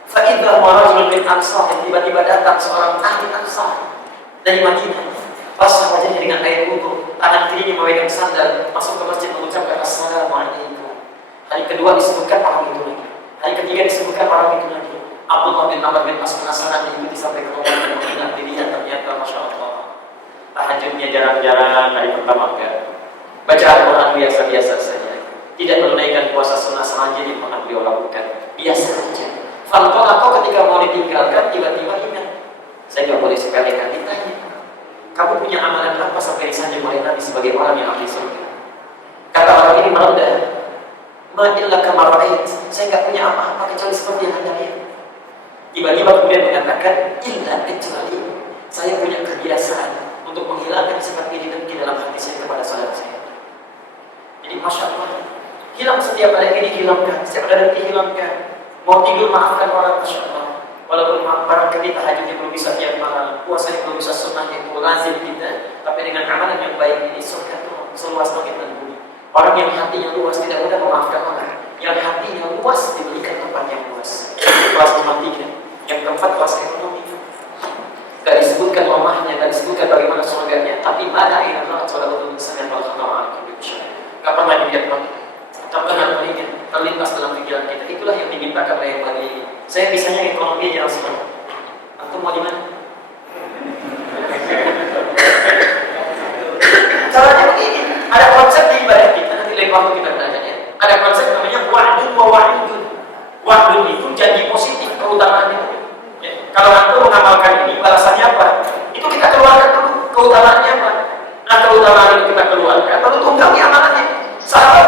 Fa idza huwa rajulun min ansar, tiba-tiba datang seorang ahli ansar dari Madinah, basah wajahnya dengan air wudu, tangan kirinya memegang sandal, masuk ke masjid mengucapkan Assalamualaikum. Hari kedua disebutkan orang itu lagi, hari ketiga disebutkan orang itu lagi. Abdullah bin Amr bin As penasaran diikuti sampai ke rumah dan mengingat dirinya, ternyata Masya Allah tahajudnya jarang-jarang, hari pertama enggak, baca Al-Quran biasa-biasa saja, tidak menunaikan puasa sunnah sengaja yang pernah beliau lakukan, biasa saja. Falqalaqa ketika mau ditinggalkan, tiba-tiba ingat, saya nggak boleh sepelekan. Ditanya, kamu punya amalan apa sampai disanjung oleh Nabi sebagai orang yang ahli surga? Kata orang ini merendah, ma illa kama ra'ait, saya nggak punya apa-apa kecuali seperti yang Anda lihat. Tiba-tiba kemudian mengatakan, illa kecuali saya punya kebiasaan untuk menghilangkan sifat iri dengki dalam hati saya kepada saudara saya. Jadi Masya Allah, hilang setiap ada ini, hilangkan setiap ada dengki, hilangkan. Mau tidur maafkan orang, Masya Allah. Walaupun barangkali tahajudnya belum bisa tiap malam, puasanya belum bisa sunnahnya itu lazim kita, tapi dengan amalan yang baik ini surga itu seluas langit dan bumi. Orang yang hatinya luas tidak mudah memaafkan orang. Yang hatinya luas diberikan tempat yang luas. Kelas nomor 3. Yang keempat kelas ekonomi. Gak disebutkan rumahnya, gak disebutkan bagaimana surganya, tapi mana yang Allah Subhanahu wa taala gak pernah dilihat lagi. Tak pernah terlintas dalam pikiran kita. Itulah yang dimintakan oleh yang bagi. Saya bisanya ekonomi aja langsung. Antum mau di mana? Caranya begini. Ada konsep di ibadah kita, nanti lain waktu kita belajarnya. Ada konsep namanya wa'dun wa wa'idun. Wa'dun itu janji positif, keutamaannya. Ya. Kalau antum mengamalkan ini, balasannya apa? Itu kita keluarkan dulu. Keutamaannya apa? Nah, keutamaan itu kita keluarkan, lalu tunggangi amalannya. Sahabat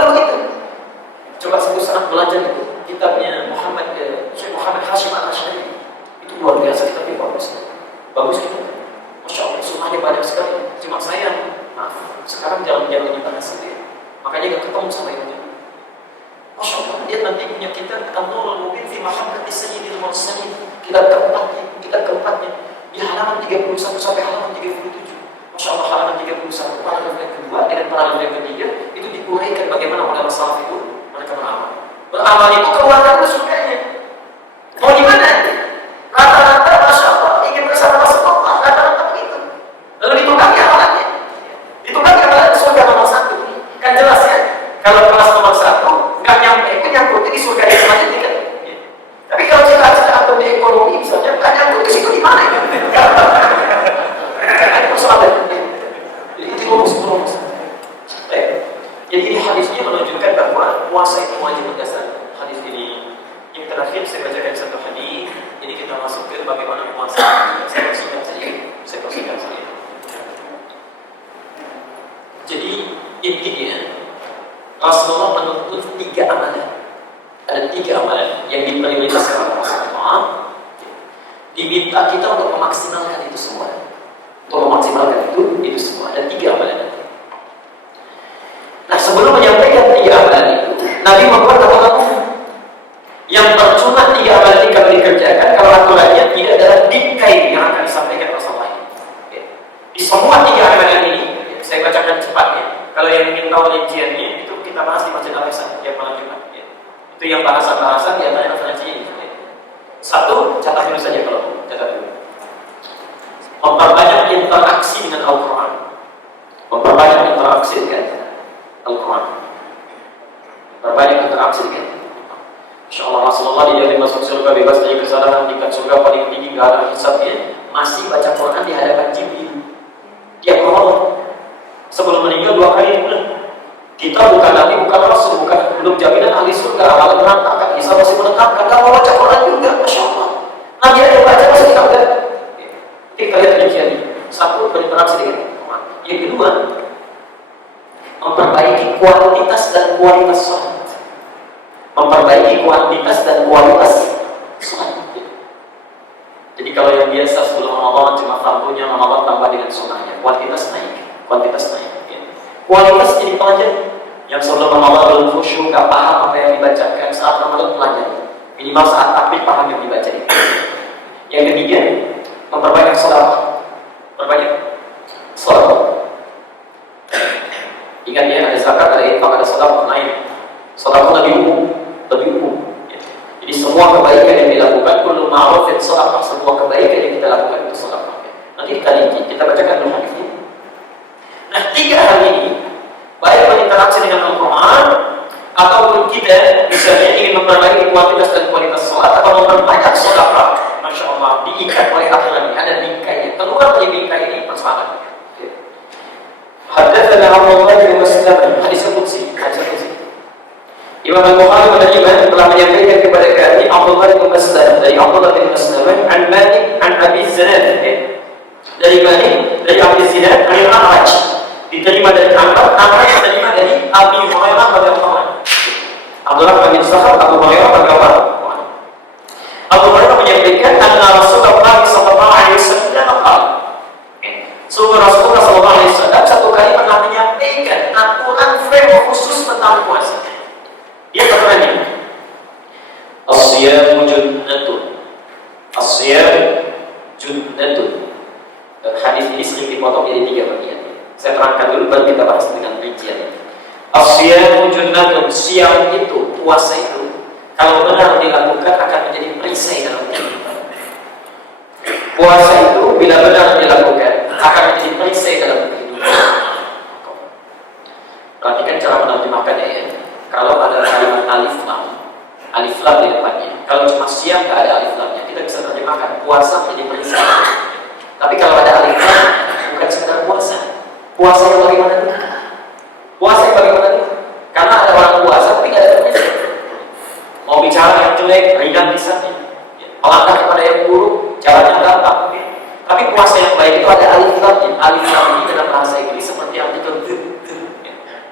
belum begitu. Coba sebut saat belajar itu kitabnya Syekh Muhammad Hashim Al-Asy'ari. Itu luar biasa, kitabnya bagus. Bagus kita. mursalin. Kita keempatnya di halaman 31 sampai halaman 37. Masya Allah, halaman 31 paragraf yang kedua dengan paragraf yang ketiga itu diuraikan bagaimana ulama salaf itu mereka beramal itu keluar dari surganya. Mau di mana? Rata-rata Masya Allah ingin bersama Rasulullah, rata-rata begitu. Lalu ditunggangi amalannya, ditunggangi amalan surga nomor 1. Kan jelas ya, kalau kelas nomor 1 nggak nyampe, itu nyangkut di surga yang selanjutnya kan. Tapi kalau cita-cita atau di ekonomi misalnya nggak nyangkut ke situ di mana? Ada persoalan. Jadi itu rumus. Jadi ini hadisnya menunjukkan bahwa puasa itu wajib berdasar hadis ini. Yang terakhir saya bacakan satu hadis. Jadi kita masuk ke bagaimana puasa. Saya konsumkan saja. Jadi intinya Rasulullah menuntut 3 amalan. Ada 3 amalan yang diprioritaskan oleh Rasulullah. Diminta kita untuk memaksimalkan itu semua. Untuk memaksimalkan itu semua. Ada 3 amalan. Nah, sebelum menyampaikan 3 amalan itu, Nabi membuat aturan umum. Yang tercuma 3 amalan ini kalau dikerjakan, kalau aturannya tidak adalah bingkai yang akan disampaikan Rasulullah. Di semua 3 amalan ini, saya bacakan cepat ya. Kalau yang ingin tahu rinciannya, itu kita bahas di Masjid Al-Ihsan tiap malam Jumat. Itu yang bahasan-bahasan di antara referensi ini. 1, catat dulu saja kalau catat dulu. Memperbanyak interaksi dengan Al-Quran. Memperbanyak interaksi dengan Al-Quran. Memperbanyak interaksi dengan InsyaAllah Rasulullah di dalam masuk surga bebas dari kesalahan, tingkat surga paling tinggi gak ada hisabnya, masih baca Quran di hadapan Jibril tiap malam. Sebelum meninggal 2 kali di bulan. Kita bukan Nabi, bukan Rasul, bukan belum jaminan ahli surga, amalan berantakan, bisa masih menetapkan, gak mau baca Quran juga, Masya Allah. Nabi ada baca masih tidak ada. Kita lihat rincian. 1, berinteraksi dengan Quran. Yang kedua, memperbaiki kuantitas dan kualitas sholat. Memperbaiki kuantitas dan kualitas sholat. Jadi kalau yang biasa sebelum Ramadan cuma fardunya, Ramadan tambah dengan sunnahnya, kuantitas naik. Kualitas jadi pelajar yang sebelum Ramadan belum khusyuk, gak paham apa yang dibacakan, saat Ramadan pelajari. Minimal saat takbir paham yang dibaca itu. Yang ketiga, memperbanyak sholat. Perbanyak sholat. Ingat ya, ada zakat, ada infak, ada sedekah lain. Sedekah lebih umum. Jadi semua kebaikan yang dilakukan, kullu ma'rufin sedekah, semua kebaikan yang kita lakukan itu sedekah. Nanti kita bacakan dulu hadis ini. Nah, 3 hal ini, baik berinteraksi dengan Al-Quran, ataupun kita misalnya ingin memperbaiki kuantitas dan kualitas sholat, atau memperbanyak sedekah, Masya Allah, diikat oleh aturan ini, ada bingkainya. Keluar dari bingkai ini persoalan. Haddatsana Abdullah bin Mas'ud, hadis qudsi. Imam Al-Bukhari menerima telah menyampaikan kepada kami Abdullah bin Mas'ud dari Abdullah bin Mas'ud an Malik an Abi Zinad dari Malik dari Abi Zinad dari Al-A'raj diterima dari Amr diterima dari Abi Hurairah radhiyallahu anhu. Abdullah bin Sakhar Abu Hurairah radhiyallahu anhu. Abu Hurairah menyampaikan anna Rasulullah sallallahu alaihi wasallam qala Sungguh Rasulullah SAW satu kali pernah menyampaikan aturan frame khusus tentang puasa. Dia bertanya, As-siyamu junnatun. As-siyamu junnatun. Hadis ini sering dipotong jadi 3 bagian. Saya terangkan dulu baru kita bahas dengan rincian. As-siyamu junnatun. Siyam itu, puasa itu, kalau benar dilakukan akan menjadi perisai dalam kehidupan. Puasa itu bila benar dilakukan akan menjadi perisai dalam kehidupan. Perhatikan cara menerjemahkannya ya. Kalau ada kalimat alif lam di depannya. Kalau cuma siam nggak ada alif lamnya, kita bisa terjemahkan puasa menjadi perisai. Tapi kalau ada alif lam, bukan sekedar puasa. Puasa yang bagaimana itu? Puasa yang bagaimana itu? Karena ada orang puasa tapi nggak ada perisai. Mau bicara yang jelek, ringan lisannya. Melangkah kepada yang buruk, jalannya gampang. Tapi puasa yang baik itu ada alif lamnya. Alif lam ini dalam bahasa Inggris seperti artikel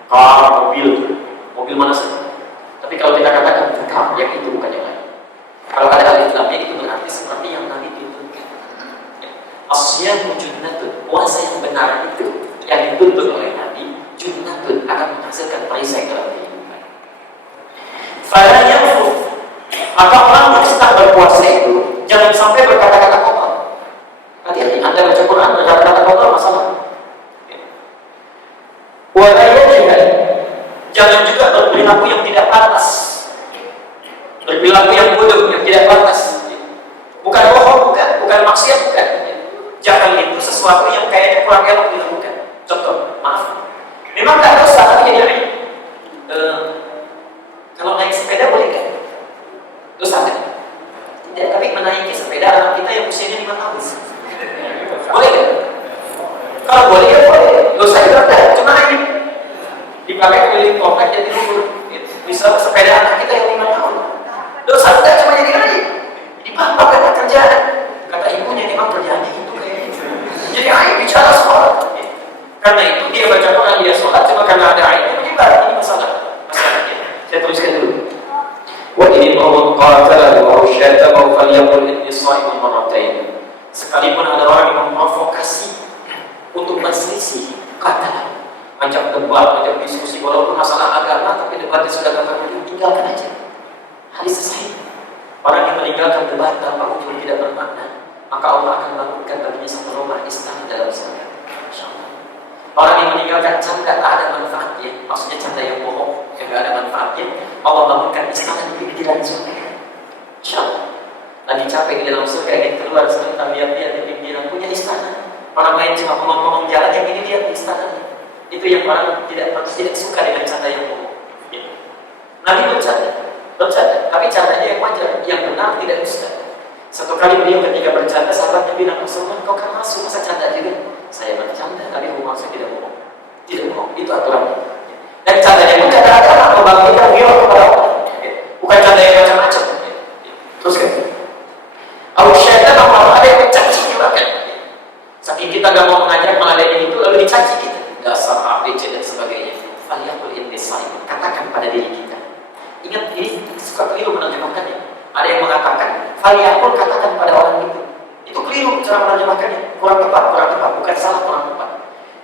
car, mobil mana saja. Tapi kalau kita katakan car, yang itu bukan yang lain. Kalau ada alif lamnya itu berarti seperti yang Nabi tunjukkan. As-siyamu junnatun. Puasa yang benar itu yang dituntut oleh Nabi, junnatun, akan menghasilkan perisai dalam kehidupan. Fala yafut. Maka orang yang sedang berpuasa Jangan sampai berkata-kata kotor. Hati-hati, Anda baca Quran berkata-kata kotor masalah. Wadaya jihad. Jangan juga berperilaku yang tidak pantas. Berperilaku yang bodoh, yang tidak pantas. Bukan bohong, bukan maksiat, bukan. Jangan itu sesuatu yang kayaknya kurang elok dilakukan. Contoh, maaf. Memang tak dosa, tapi jadi aib. Kalau naik sepeda boleh kan? Dosa kan? Tidak, tapi menaiki sepeda anak kita yang usianya 5 tahun. Boleh kan? Kalau boleh ya boleh. Dosa itu ada, cuma aib. Dipakai keliling komplek jadi lumpur. Bisa sepeda anak kita yang 5 tahun. Dosa tidak cuma jadi aib. Dipakai dengan kerjaan. Kata ibunya memang kerjaannya itu kayak gitu. Jadi aib bicara sekolah. Karena itu dia baca Quran, dia sholat, cuma karena ada aibnya menyebar. Ini masalahnya. Saya tuliskan dulu. Wa in imra'un qatalahu aw syatamahu falyaqul inni sha'imun marratayn. Sekalipun ada orang yang memprovokasi untuk berselisih, katalah, ajak debat, ajak diskusi, walaupun masalah agama, tapi debatnya sudah gampang, tinggalkan aja. Hadis selesai. Orang yang meninggalkan debat tanpa ujung tidak bermakna, maka Allah akan bangunkan baginya satu rumah istana dalam surga. Insyaallah. Orang yang meninggalkan canda tak ada manfaatnya, maksudnya canda yang bohong, yang tidak ada manfaatnya, Allah bangunkan istana di pinggiran surga. Insyaallah. Lagi capek di dalam surga, ingin keluar sebentar, lihat-lihat di pinggiran, punya istana. Orang lain cuma ngomong-ngomong jalan, yang ini lihat di istana. Itu yang orang tidak suka dengan canda yang bohong. Ya. Nabi bercanda, tapi candanya yang wajar, yang benar tidak dusta. Satu kali beliau ketika bercanda, sahabatnya bilang, Rasulullah, kau kan masuk, masa canda juga? Saya bercanda, tapi saya tidak bohong. Tidak bohong, itu aturannya. Dan candanya pun canda agama, membangkitkan dia kepada Allah. Bukan canda yang macam-macam. Terus kan? Ausyada bahwa ada yang mencaci juga kan? Saking kita gak mau mengajak meladeni itu, lalu dicaci kita. Dasar ABC dan sebagainya. Faliyakul indisai. Katakan pada diri kita. Ingat, ini suka keliru menerjemahkannya. Ada yang mengatakan, faliyakul katakan pada orang itu. Itu keliru cara menerjemahkannya. Kurang tepat. Bukan salah, kurang tepat.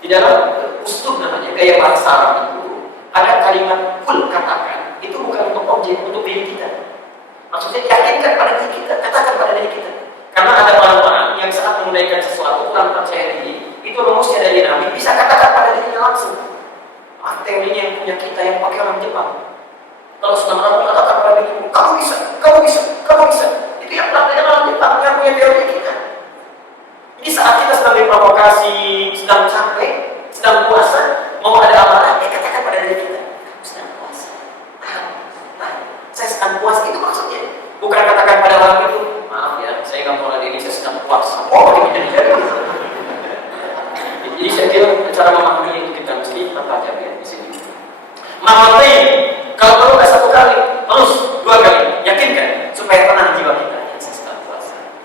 Di dalam uslub namanya, gaya bahasa Arab itu, ada kalimat kul katakan. Itu bukan untuk objek, untuk diri kita. Maksudnya yakinkan pada diri kita, katakan pada diri kita. Karena ada orang-orang yang saat menunaikan sesuatu kurang percaya diri, itu rumusnya dari Nabi, bisa katakan pada dirinya langsung. Teorinya yang punya kita yang pakai orang Jepang. Kalau sedang orang katakan pada dirimu, kamu bisa. Itu yang praktekkan orang Jepang yang punya teori kita. Jadi saat kita sedang diprovokasi, sedang capek, sedang puasa, mau ada amarah, katakan pada diri kita, sedang puasa. Saya sedang puasa, itu maksudnya. Bukan katakan pada orang itu, maaf ya, saya nggak mau lagi ini, saya sedang puasa. Oh, jadi. Jadi saya kira cara memahami itu kita mesti terpajak ya di sini. Mamatain, kalau perlu nggak 1 kali, terus 2 kali, yakinkan supaya tenang jiwa kita.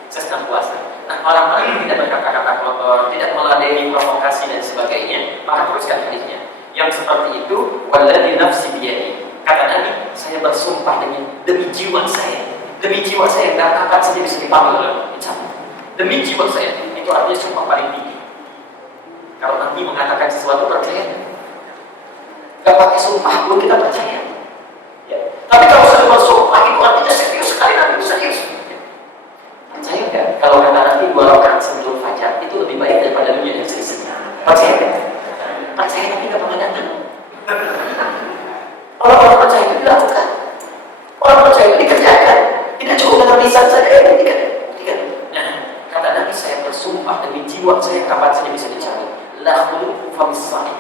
Saya sedang puasa. Nah, orang-orang yang tidak berkata-kata kotor, tidak meladeni provokasi dan sebagainya, maka teruskan hadisnya. Yang seperti itu, walladzi nafsi biyadihi. Kata Nabi, saya bersumpah demi jiwa saya. Demi jiwa saya, dan kapan saja bisa dipanggil oleh Allah. Demi jiwa saya, itu artinya sumpah paling tinggi. Kalau Nabi mengatakan sesuatu, percaya. Gak pakai sumpah pun kita percaya. Ya. Tapi kalau sudah bersumpah, itu artinya serius sekali, Nabi itu serius. Percaya nggak? Kalau kata Nabi 2 rakaat sebelum fajar, itu lebih baik daripada dunia yang selisihnya. Percaya nggak? Percaya tapi nggak pernah datang. Orang-orang percaya itu dilakukan. Orang percaya itu dikerjakan. Tidak cukup dengan lisan saja, buktikan. Nah, kata Nabi, saya bersumpah demi jiwa saya kapan saja bisa dicari. La khuluqu famissa'i.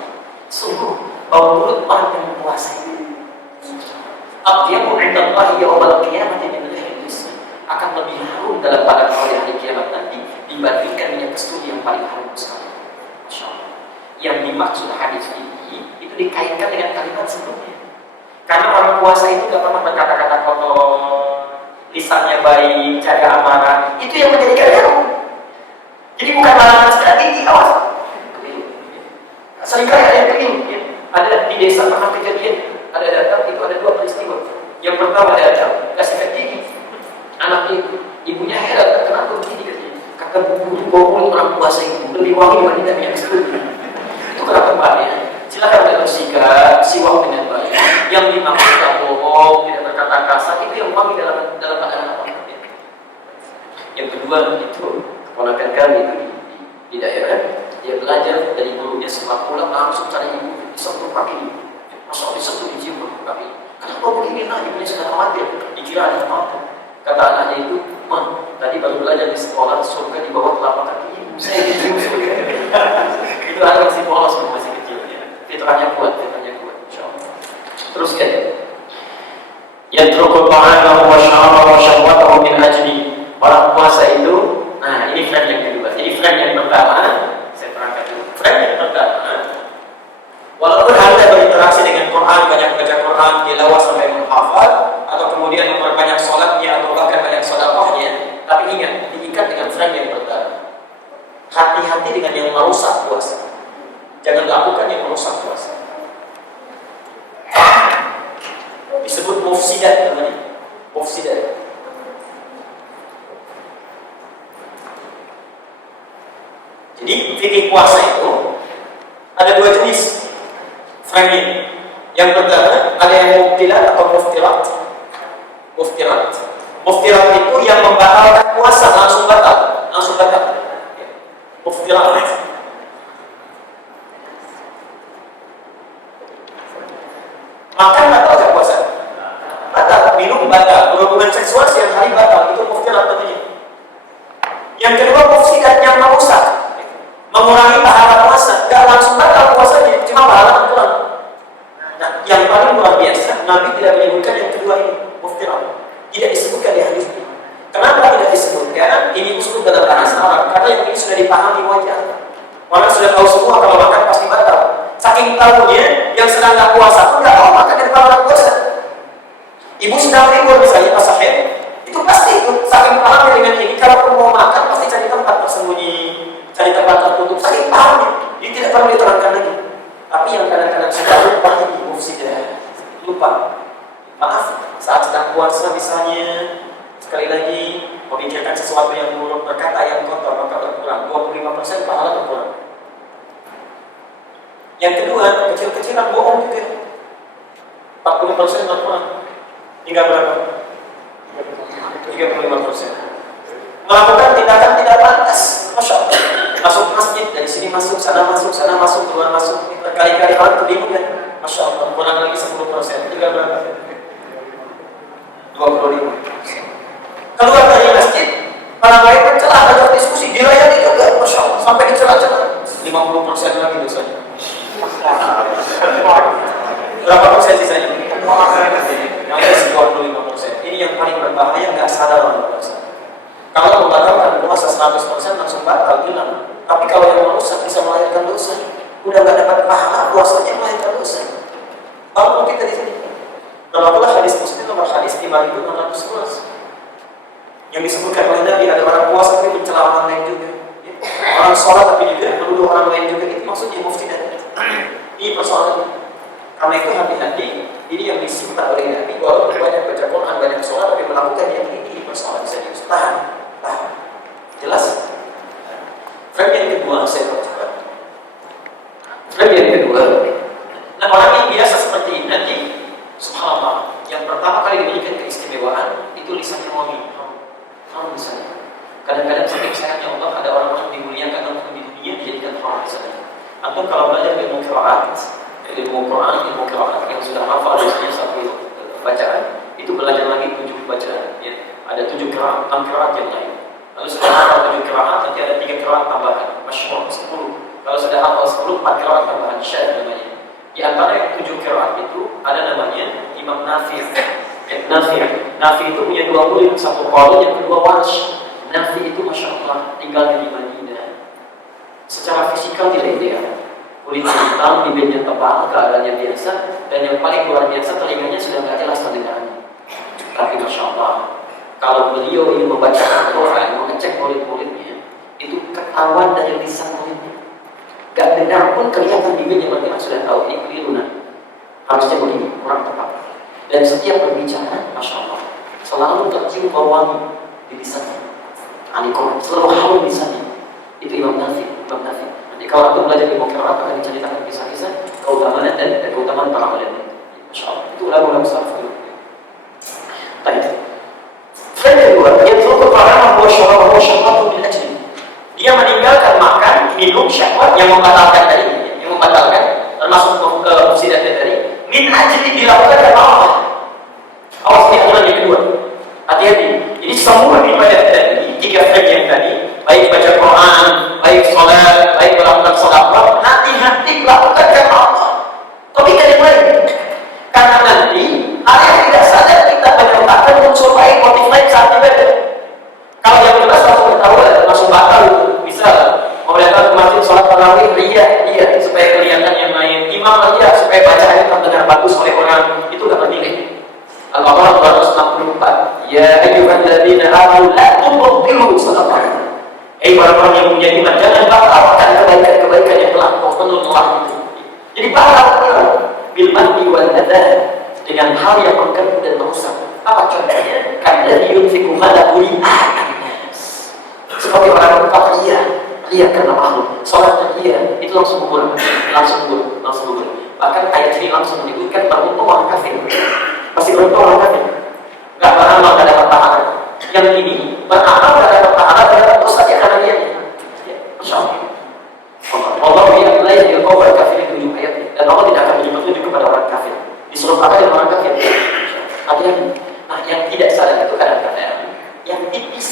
Sungguh bau mulut orang yang berpuasa. Atyabu 'indallahi yawmal qiyamati min rihil misk. Akan lebih harum dalam pandangan Allah hari kiamat nanti dibandingkan minyak kasturi yang paling harum sekali. Masyaallah. Yang dimaksud hadis ini itu dikaitkan dengan kalimat sebelumnya. Karena orang puasa itu gak pernah berkata-kata kotor, lisannya baik, jaga amarah. Itu yang menjadikan dia. Jadi bukan larangan secara tinggi, awas. Seringkali ada yang keliru. Ya. Ada di desa pernah kejadian, ada datang itu ada 2 peristiwa. Yang pertama datang kasih gigi, anaknya ibunya heran kenapa begini katanya. Kata bau orang puasa itu lebih wangi dibandingkan minyak kasturi. Itu kenapa tempatnya? Silakan Anda bersikap, siwak dengan baik. Yang dimaksud tidak bohong, tidak berkata kasar, itu yang wangi dalam pandangan Allah. Yang kedua itu keponakan kami itu di daerah, dia belajar dari gurunya setelah pulang langsung cari ibu, disentuh kaki, masuk disentuh dicium kaki. Kenapa begini nak? Ibunya sudah khawatir, dikira ada apa? Kata anaknya itu, "Mah, tadi baru belajar di sekolah surga di bawah telapak kaki ibu." Saya dicium surga. Itu anak masih polos, masih kecil ya. Fitrahnya kuat, insyaallah. Teruskan. Yatrukul ta'ama wa syaraba wa syahwatahu min ajli. Orang puasa itu, nah ini friend yang kedua. Jadi friend yang pertama, saya terangkan dulu. Friend yang pertama, walaupun Anda berinteraksi dengan Quran, banyak baca Quran, tilawah sampai menghafal, atau kemudian memperbanyak sholatnya atau bahkan banyak sedekahnya, tapi ingat, diikat dengan friend yang pertama. Hati-hati dengan yang merusak puasa. Jangan lakukan yang merusak puasa. Disebut mufsidat namanya. Mufsidat. Jadi fikih puasa itu ada dua jenis framing. Yang pertama ada yang mubtilat atau muftirat. Muftirat itu yang membatalkan puasa, langsung batal. Muftirat. Makan batal gak puasa? Batal. Minum batal. Berhubungan seksual siang hari batal. Itu muftirat namanya. Yang kedua mufsidat, yang merusak, mengurangi pahala puasa. Gak langsung batal puasanya, cuma pahala kurang. Nah, yang paling luar biasa, Nabi tidak menyebutkan yang kedua ini, muftirat. Tidak disebutkan di hadis ini. Kenapa tidak disebutkan? Ini usul dalam bahasa Arab. Karena yang ini sudah dipahami wajah. Orang sudah tahu semua kalau makan pasti batal. Saking tahunya, yang sedang tak puasa pun nggak tahu makan dari orang puasa. Ibu sedang libur misalnya pas sahur, itu pasti itu saking pahamnya dengan ini. Kalau mau makan pasti cari tempat tersembunyi, cari tempat tertutup. Saking pahamnya, ini tidak perlu diterangkan lagi. Tapi yang kadang-kadang sudah lupa ini mufsidah, lupa. Maaf, saat sedang puasa misalnya, sekali lagi memikirkan sesuatu yang buruk, berkata yang kotor, maka berkurang 25% pahala berkurang. Yang kedua, kecil-kecilan bohong juga 40% berkurang. Hingga berapa? 35%. Melakukan tindakan tidak pantas, Masya Allah. Masuk masjid, dari sini masuk, sana masuk, keluar masuk. Berkali-kali orang kebingung kan? Masya Allah, kurang lagi 10%. Hingga berapa? 20.000. Keluar dari masjid, orang lain mencela, ada diskusi, dilayani juga, Masya Allah, sampai dicela-cela. 50% lagi dosanya. Berapa persen sisanya? Yang isi 25%. Ini yang paling berbahaya, nggak sadar orang puasa. Kalau membatalkan puasa 100% langsung batal, hilang. Tapi kalau yang merusak bisa melahirkan dosa. Udah nggak dapat pahala, puasanya melahirkan dosa. Tahu kita di sini. Kalau hadis Muslim nomor hadis 5.611 yang disebutkan oleh Nabi, ada orang puasa tapi mencela orang lain juga. Orang sholat tapi juga menuduh orang lain juga. Itu maksudnya mufsidat. Ini persoalannya. Karena itu hati-hati. Ini yang disimpan oleh Nabi. Walaupun banyak baca Quran, banyak sholat, tapi melakukan yang ini persoalan serius. Tahan. Jelas? Frame yang kedua, saya percepat. Frame yang kedua. Nah, orang yang biasa seperti ini nanti, subhanallah, yang pertama kali diberikan keistimewaan itu lisannya wangi. Haram lisannya. Kadang-kadang saking sayangnya Allah, ada orang-orang dimuliakan untuk di dunia dijadikan haram lisannya. Atau kalau belajar ilmu qiraat, ilmu Quran, ilmu qiraat yang sudah hafal biasanya satu bacaan, itu belajar lagi 7 bacaan. Ya. Ada 7 qiraat, 6 qiraat yang lain. Lalu sudah hafal 7 qiraat, nanti ada 3 qiraat tambahan, masyhur 10. Kalau sudah hafal 10, 4 qiraat tambahan, syad namanya. Di antara yang 7 qiraat itu ada namanya Imam Nafi'. Nafi itu punya 2 murid, satu qaul, yang kedua warsh. Nafi itu masya Allah tinggal di Madinah. Secara fisikal tidak ideal. Kulit hitam, bibirnya tebal, keadaannya biasa, dan yang paling luar biasa telinganya sudah tidak jelas mendengarnya. Tapi masya Allah, kalau beliau ingin membaca Al-Quran, mengecek murid-muridnya, itu ketahuan dari lisan muridnya. Gak dengar pun kelihatan bibirnya, berarti sudah tahu ini keliru. Harusnya begini, kurang tepat. Dan setiap berbicara, masya Allah, selalu tercium bau wangi di lisannya. Al-Quran selalu harum lisannya. Itu Imam Nafi. Jadi kalau aku belajar ilmu qiraat akan diceritakan kisah-kisah keutamaan dan keutamaan para ulama. Masya Allah, itu ulama salaf dulu. Baik. Frame kedua, yang perlu para membawa syarah yang membatalkan tadi, yang membatalkan termasuk mufsidatnya tadi, min ajli dilakukan karena Allah. Awas ini aturan yang kedua. Hati-hati. Jadi semua ibadah tadi, 3 frame yang tadi, baik baca Quran, baik sholat, baik melakukan sedekah, hati-hati lakukan karena Allah. Tapi kan yang lain, karena nanti ada yang tidak sadar kita menyertakan unsur lain motif lain saat ibadah. Kalau yang jelas langsung ketahuan, langsung batal. Misal mau datang ke masjid sholat tarawih, iya, supaya kelihatan yang lain. Imam aja supaya bacaannya terdengar bagus oleh orang, itu nggak penting. Al-Baqarah 264. Ya ayyuhalladzina amanu la tubtilu shadaqatikum. Orang-orang yang punya iman, jangan batalkan kebaikan-kebaikan yang telah kau telah itu. Jadi batal bil manni wal adza, dengan hal yang mengganggu dan merusak. Apa contohnya? Karena yunfiqu malahu li'anas. Seperti orang yang ria karena makhluk, sholatnya ria, itu langsung gugur. Bahkan ayat ini langsung menyebutkan beruntung orang kafir. Pasti beruntung orang kafir. Gak beramal, gak dapat pahala. Yang ini beramal, gak dapat pahala, gak dapat dosa saja karena dia. Masya Allah. Allah la yahdil qawmal kafirin, 7 ayat. Dan Allah tidak akan memberi petunjuk kepada orang kafir. Disuruh pakai dengan orang kafir. Hati-hati. Nah, yang tidak sadar itu kadang-kadang yang tipis.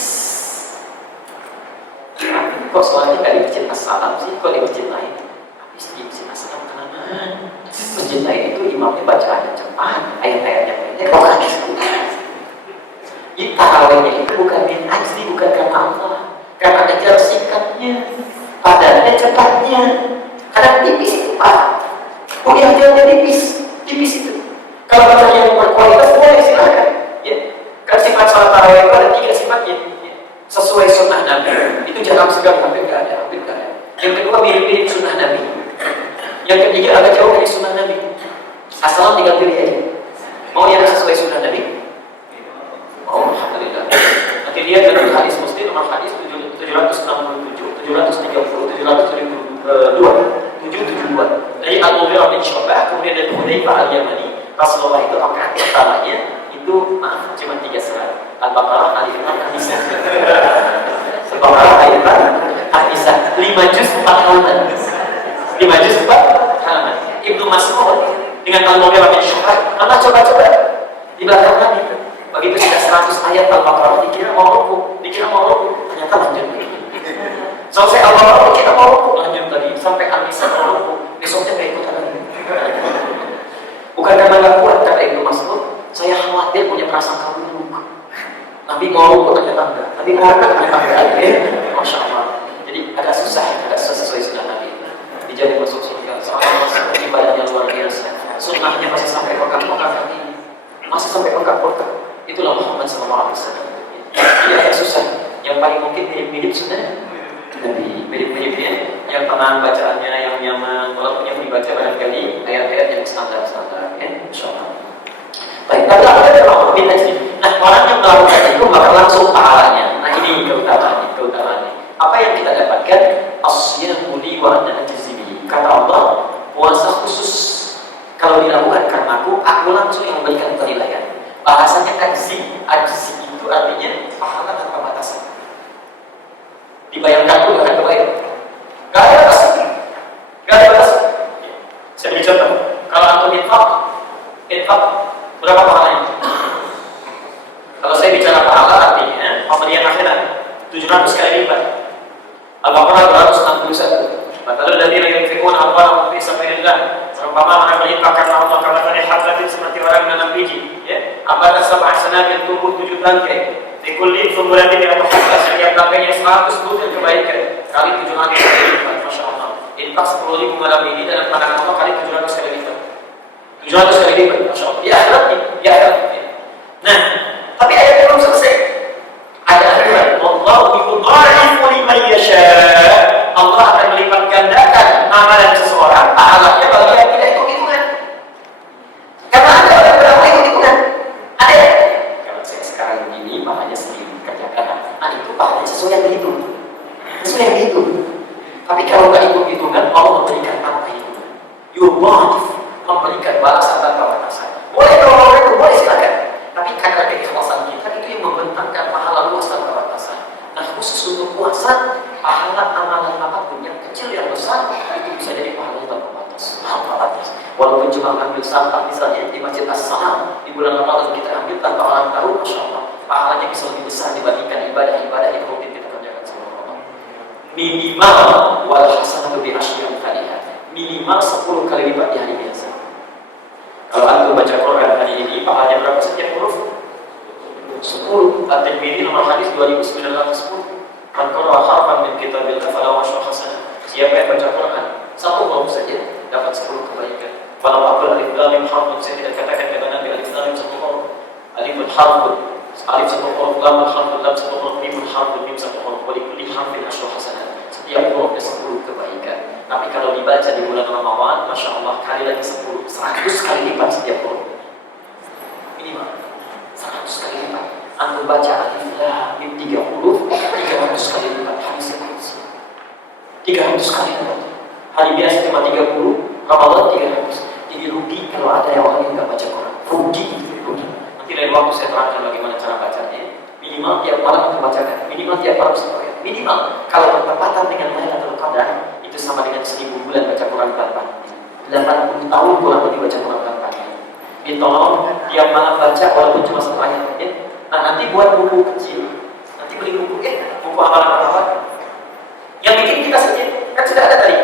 Kok soalnya nggak di masjid As-Salam sih? Kok di masjid lain? Habis di masjid As-Salam kenapa? Masjid lain itu imamnya bacaannya cepat, ayat-ayatnya pendek, kok nggak tarawihnya itu bukan min ajli, bukan karena Allah, karena ajar sikapnya, padannya, cepatnya. Kadang tipis itu Pak. Kuliah ajarnya tipis itu. Kalau bacanya yang berkualitas boleh silakan. Ya, kan sifat sholat tarawih itu ada 3 sifatnya. Sesuai sunnah Nabi, itu jarang sekali, hampir nggak ada. Yang kedua mirip-mirip sunnah Nabi. Yang ketiga agak jauh dari sunnah Nabi. Asal tinggal pilih aja. Mau yang sesuai sunnah Nabi? Oh, alhamdulillah. Nanti lihat dalam hadis Muslim, nomor hadis 767, 730, 772. Dari Al-Mughirah bin Syu'bah, kemudian dari Hudzaifah Al-Yamani. Rasulullah itu rakaat pertamanya itu cuma 3 surat. Al-Baqarah, Al-Imran, An-Nisa. Al-Baqarah, Al-Imran, An-Nisa. 5 juz 4 halaman. 5 juz 4 halaman. Ibnu Mas'ud dengan Al-Mughirah bin Syu'bah, Allah coba-coba di belakang Nabi. Begitu sudah 100 ayat Al-Baqarah, dikira mau ruku, ternyata lanjut. Selesai Al-Baqarah, dikira mau ruku, lanjut tadi sampai An-Nisa mau ruku, besoknya nggak ikutan lagi. Bukan karena nggak kuat, kata Ibnu Mas'ud, saya khawatir punya prasangka buruk. Nabi mau ruku ternyata enggak, Nabi mau ruku ternyata enggak. Masya Allah. Jadi agak susah sesuai sunnah Nabi. Dijadi masuk surga, soalnya ibadahnya luar biasa. Sunnahnya masih sampai pekan-pekan ini, masih sampai pekan-pekan. Itulah Muhammad SAW. Jadi agak susah. Yang paling mungkin mirip-mirip sunnah Nabi, mirip-miripnya. Yang tenang bacaannya, yang nyaman, walaupun yang dibaca barangkali ayat-ayat yang standar-standar. Insya Allah. Baik, tapi apa yang orang berbeda sih? Nah, orang yang melakukan itu maka langsung pahalanya. Nah, ini keutamaannya. Apa yang kita dapatkan? Asyamu li wa ana ajzibi. Kata Allah, puasa khusus kalau dilakukan karena aku langsung yang memberikan penilaian. Bahasanya ajzi itu artinya pahala tanpa batasan. Dibayangkan pun akan kebayang. Gak ada batasan. Saya beri contoh. Kalau antum infak berapa pahalanya? Kalau saya bicara pahala artinya pemberian akhirat 700 kali lipat. Al-Baqarah 261. Lalu dari yang fikun apa fi sabilillah. Seumpama orang berinfak karena Allah, karena tadi habbatin seperti orang menanam biji, ya. Ambatan 7 sanabil tumbuh 7 bangkai. Di kulli sumuratin yang terbuka, setiap bangkainya 100 butir kebaikan. Kali 700 kali lipat, Masya Allah. Infak 10.000 malam ini dalam pandangan Allah kali 700 kali lipat. 700 kali lipat, Masya Allah. Di akhirat. Nah, tapi ayat belum selesai. Ada aturan. Wallahu yudha'ifu liman yasha'. Allah akan melipat gandakan amalan seseorang, pahalanya bagi yang tidak ikut-ikutan. Karena ada orang yang ikut-ikutan. Ada. Kalau saya sekarang begini, pahalanya sendiri kerjakan. Itu pahalanya sesuai yang dihitung. Tapi kalau nggak ikut-hitungan, Allah memberikan tanpa hitungan. Yudha'if, memberikan balasan tanpa batasan. Boleh kalau itu boleh silakan. Tapi karena keikhlasan kita itu yang membentangkan pahala luas tanpa batasan. Nah, khusus untuk puasa, pahala amalan apapun yang kecil yang besar Walaupun cuma ambil sampah misalnya di Masjid As-Salam di bulan Ramadan kita ambil tanpa orang tahu, Masya Allah, pahalanya bisa lebih besar dibandingkan ibadah-ibadah yang rutin kita kerjakan selama Ramadan. Minimal wal hasanatu bi asyri amsalihha. Minimal 10 kali lipat di hari biasa. Kalau antum baca Quran hari ini, pahalanya berapa setiap huruf? 10. At-Tirmidzi nomor hadis 2910. Man qara'a harfan min kitabillah falahu asyru hasanah. Siapa yang baca Quran satu huruf saja dapat 10 kebaikan. Walau aqul alif lam mim harfun, saya tidak katakan kata Nabi alif lam mim satu huruf. Alifun harfun, alif satu huruf, lam harfun, lam satu huruf, mim harfun, mim satu huruf. Wa likulli harfin asyru hasanah. Setiap hurufnya 10 kebaikan. Tapi kalau dibaca di bulan Ramadan, Masya Allah, kali lagi 10, 100 kali lipat setiap huruf. Minimal 100 kali lipat. Antum baca alif lam mim 3 huruf, 300 kali lipat hadis yang 300 kali lipat. Hari biasa cuma 30, Ramadan 300. Jadi rugi kalau ada yang orang yang nggak baca Quran. Rugi. Nanti lain waktu saya terangkan bagaimana cara bacanya. Minimal tiap malam kita bacakan. Minimal tiap malam satu ayat. Minimal kalau bertepatan dengan Lailatul Qadar itu sama dengan 1000 bulan baca Quran tanpa 80 tahun kurang lebih baca Quran tanpa. Ditolong tiap malam baca walaupun cuma satu ayat aja. Nah nanti buat buku kecil. Nanti beli buku buku amalan-amalan. Yang bikin kita saja kan sudah ada tadi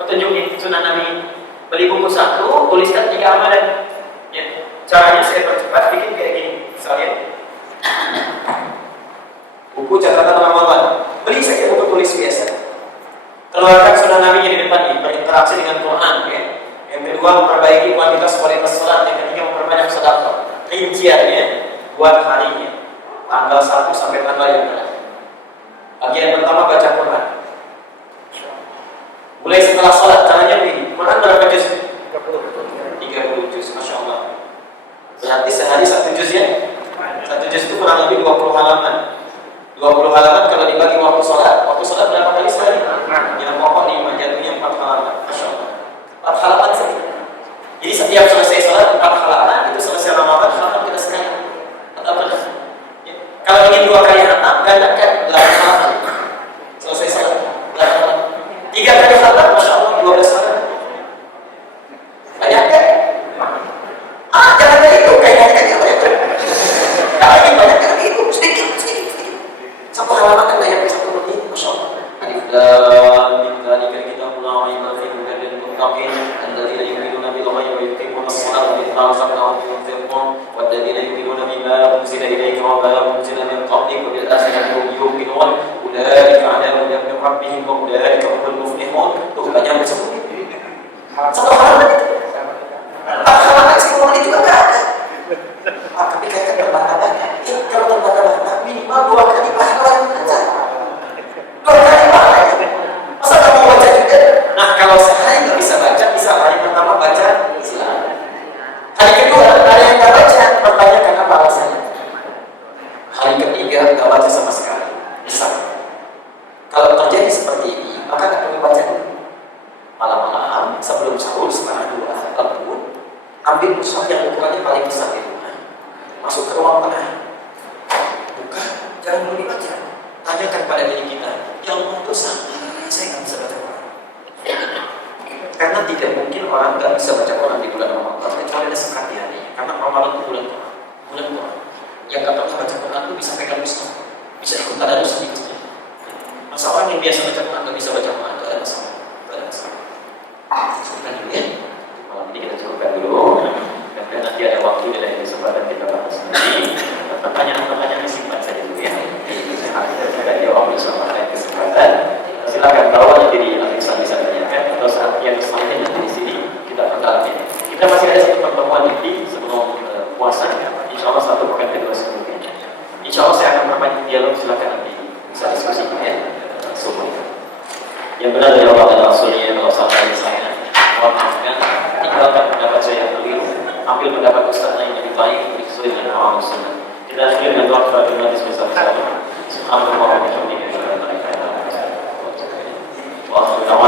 petunjuknya sunnah Nabi. Beli buku satu, tuliskan 3 amalan. Ya, caranya saya percepat bikin kayak gini. Misalnya buku catatan Ramadan. Beli saja buku tulis biasa. Keluarkan sunnah Nabi di depan ini, berinteraksi dengan Quran. Ya. Yang kedua memperbaiki kualitas salat. Yang ketiga memperbanyak sedekah. Rinciannya buat harinya, tanggal 1 sampai tanggal yang terakhir. Bagian pertama baca Quran. Mulai setelah salat caranya begini. Quran berapa juz? 30 juz, Masya Allah. Berarti sehari 1 juz ya? 1 juz itu kurang lebih 20 halaman. 20 halaman kalau dibagi waktu salat berapa kali sehari? Yang pokok 5, jatuhnya 4 halaman. Masya Allah. 4 halaman saja. Jadi setiap selesai salat 4 halaman, itu selesai Ramadan, halaman kita sekalian. Kalau ingin 2 kali khatam, gandakan 8 halaman. Selesai salat 8 halaman. 3 kali khatam, Masya Allah 12 halaman. Banyak kan? Jangan ada itu, kayaknya banyak. Kalau ingin banyak kan itu, sedikit. 1 halaman kan banyak 1 menit, Masya Allah. Alif lam mim dzalika kitabul la raiba fihi hudan lil muttaqin alladzina yu'minuna bil ghaibi wa yuqimuna as-salata wa mimma razaqnahum yunfiqun walladzina yu'minuna bima unzila ilayka wa ma unzila min qablika wa bil akhirati hum yuqinun ulaika 'ala hudan min rabbihim wa ulaika humul muflihun. Tuh banyak disebut. 1 halaman itu. 4 halaman 10 menit juga enggak ada. Tapi kayak terbata-bata. Kalau terbata-bata minimal 2 kali pahala yang baca. 2 kali pahala. Masa kamu baca juga? Nah kalau sehari nggak bisa baca, bisa hari pertama baca Islam. Hari kedua ada yang nggak baca, pertanyakan apa alasannya. Hari ketiga nggak baca sama sekali. Bisa. Kalau terjadi seperti ini, maka nggak perlu baca dulu. Malam-malam sebelum sahur setengah 2 lembut, ambil mushaf yang ukurannya paling besar di rumah, masuk ke ruang tengah, buka, jangan dulu dibaca. Tanyakan pada diri kita, ya Allah dosa, saya nggak bisa baca Quran. Karena tidak mungkin orang nggak bisa baca Quran di bulan Ramadan kecuali ada sekat di hati. Karena Ramadan itu bulan Quran, bulan Quran. Yang nggak pernah baca Quran itu bisa pegang mushaf, bisa ikut tadarus di masjid. Masa orang yang biasa baca Quran nggak bisa baca Quran, nggak ada masalah, nggak ada masalah. Cukupkan dulu ya. Malam ini kita cukupkan dulu. Dan nanti ada waktu di lain kesempatan kita bahas lagi. Pertanyaan-pertanyaan disimpan saja dulu ya. Kita jawab bersama lain kesempatan. Silakan bawa jadi bisa tanyakan atau saat yang selanjutnya nanti di sini kita perdalam ini. Kita masih ada satu pertemuan nanti sebelum puasa. Insya Allah 1 pekan kedua sebelumnya. Insya Allah saya akan perbanyak dialog. Silakan nanti bisa diskusi ya. Semua. Yang benar dari Allah dan Rasulnya, kalau salah dari saya, mohon maafkan. Tinggalkan pendapat saya yang keliru. Ambil pendapat Ustaz yang lebih baik sesuai dengan awal sunnah. Kita akhiri dengan doa kepada Nabi SAW. Subhanallah wa bihamdihi. Wa alhamdulillah.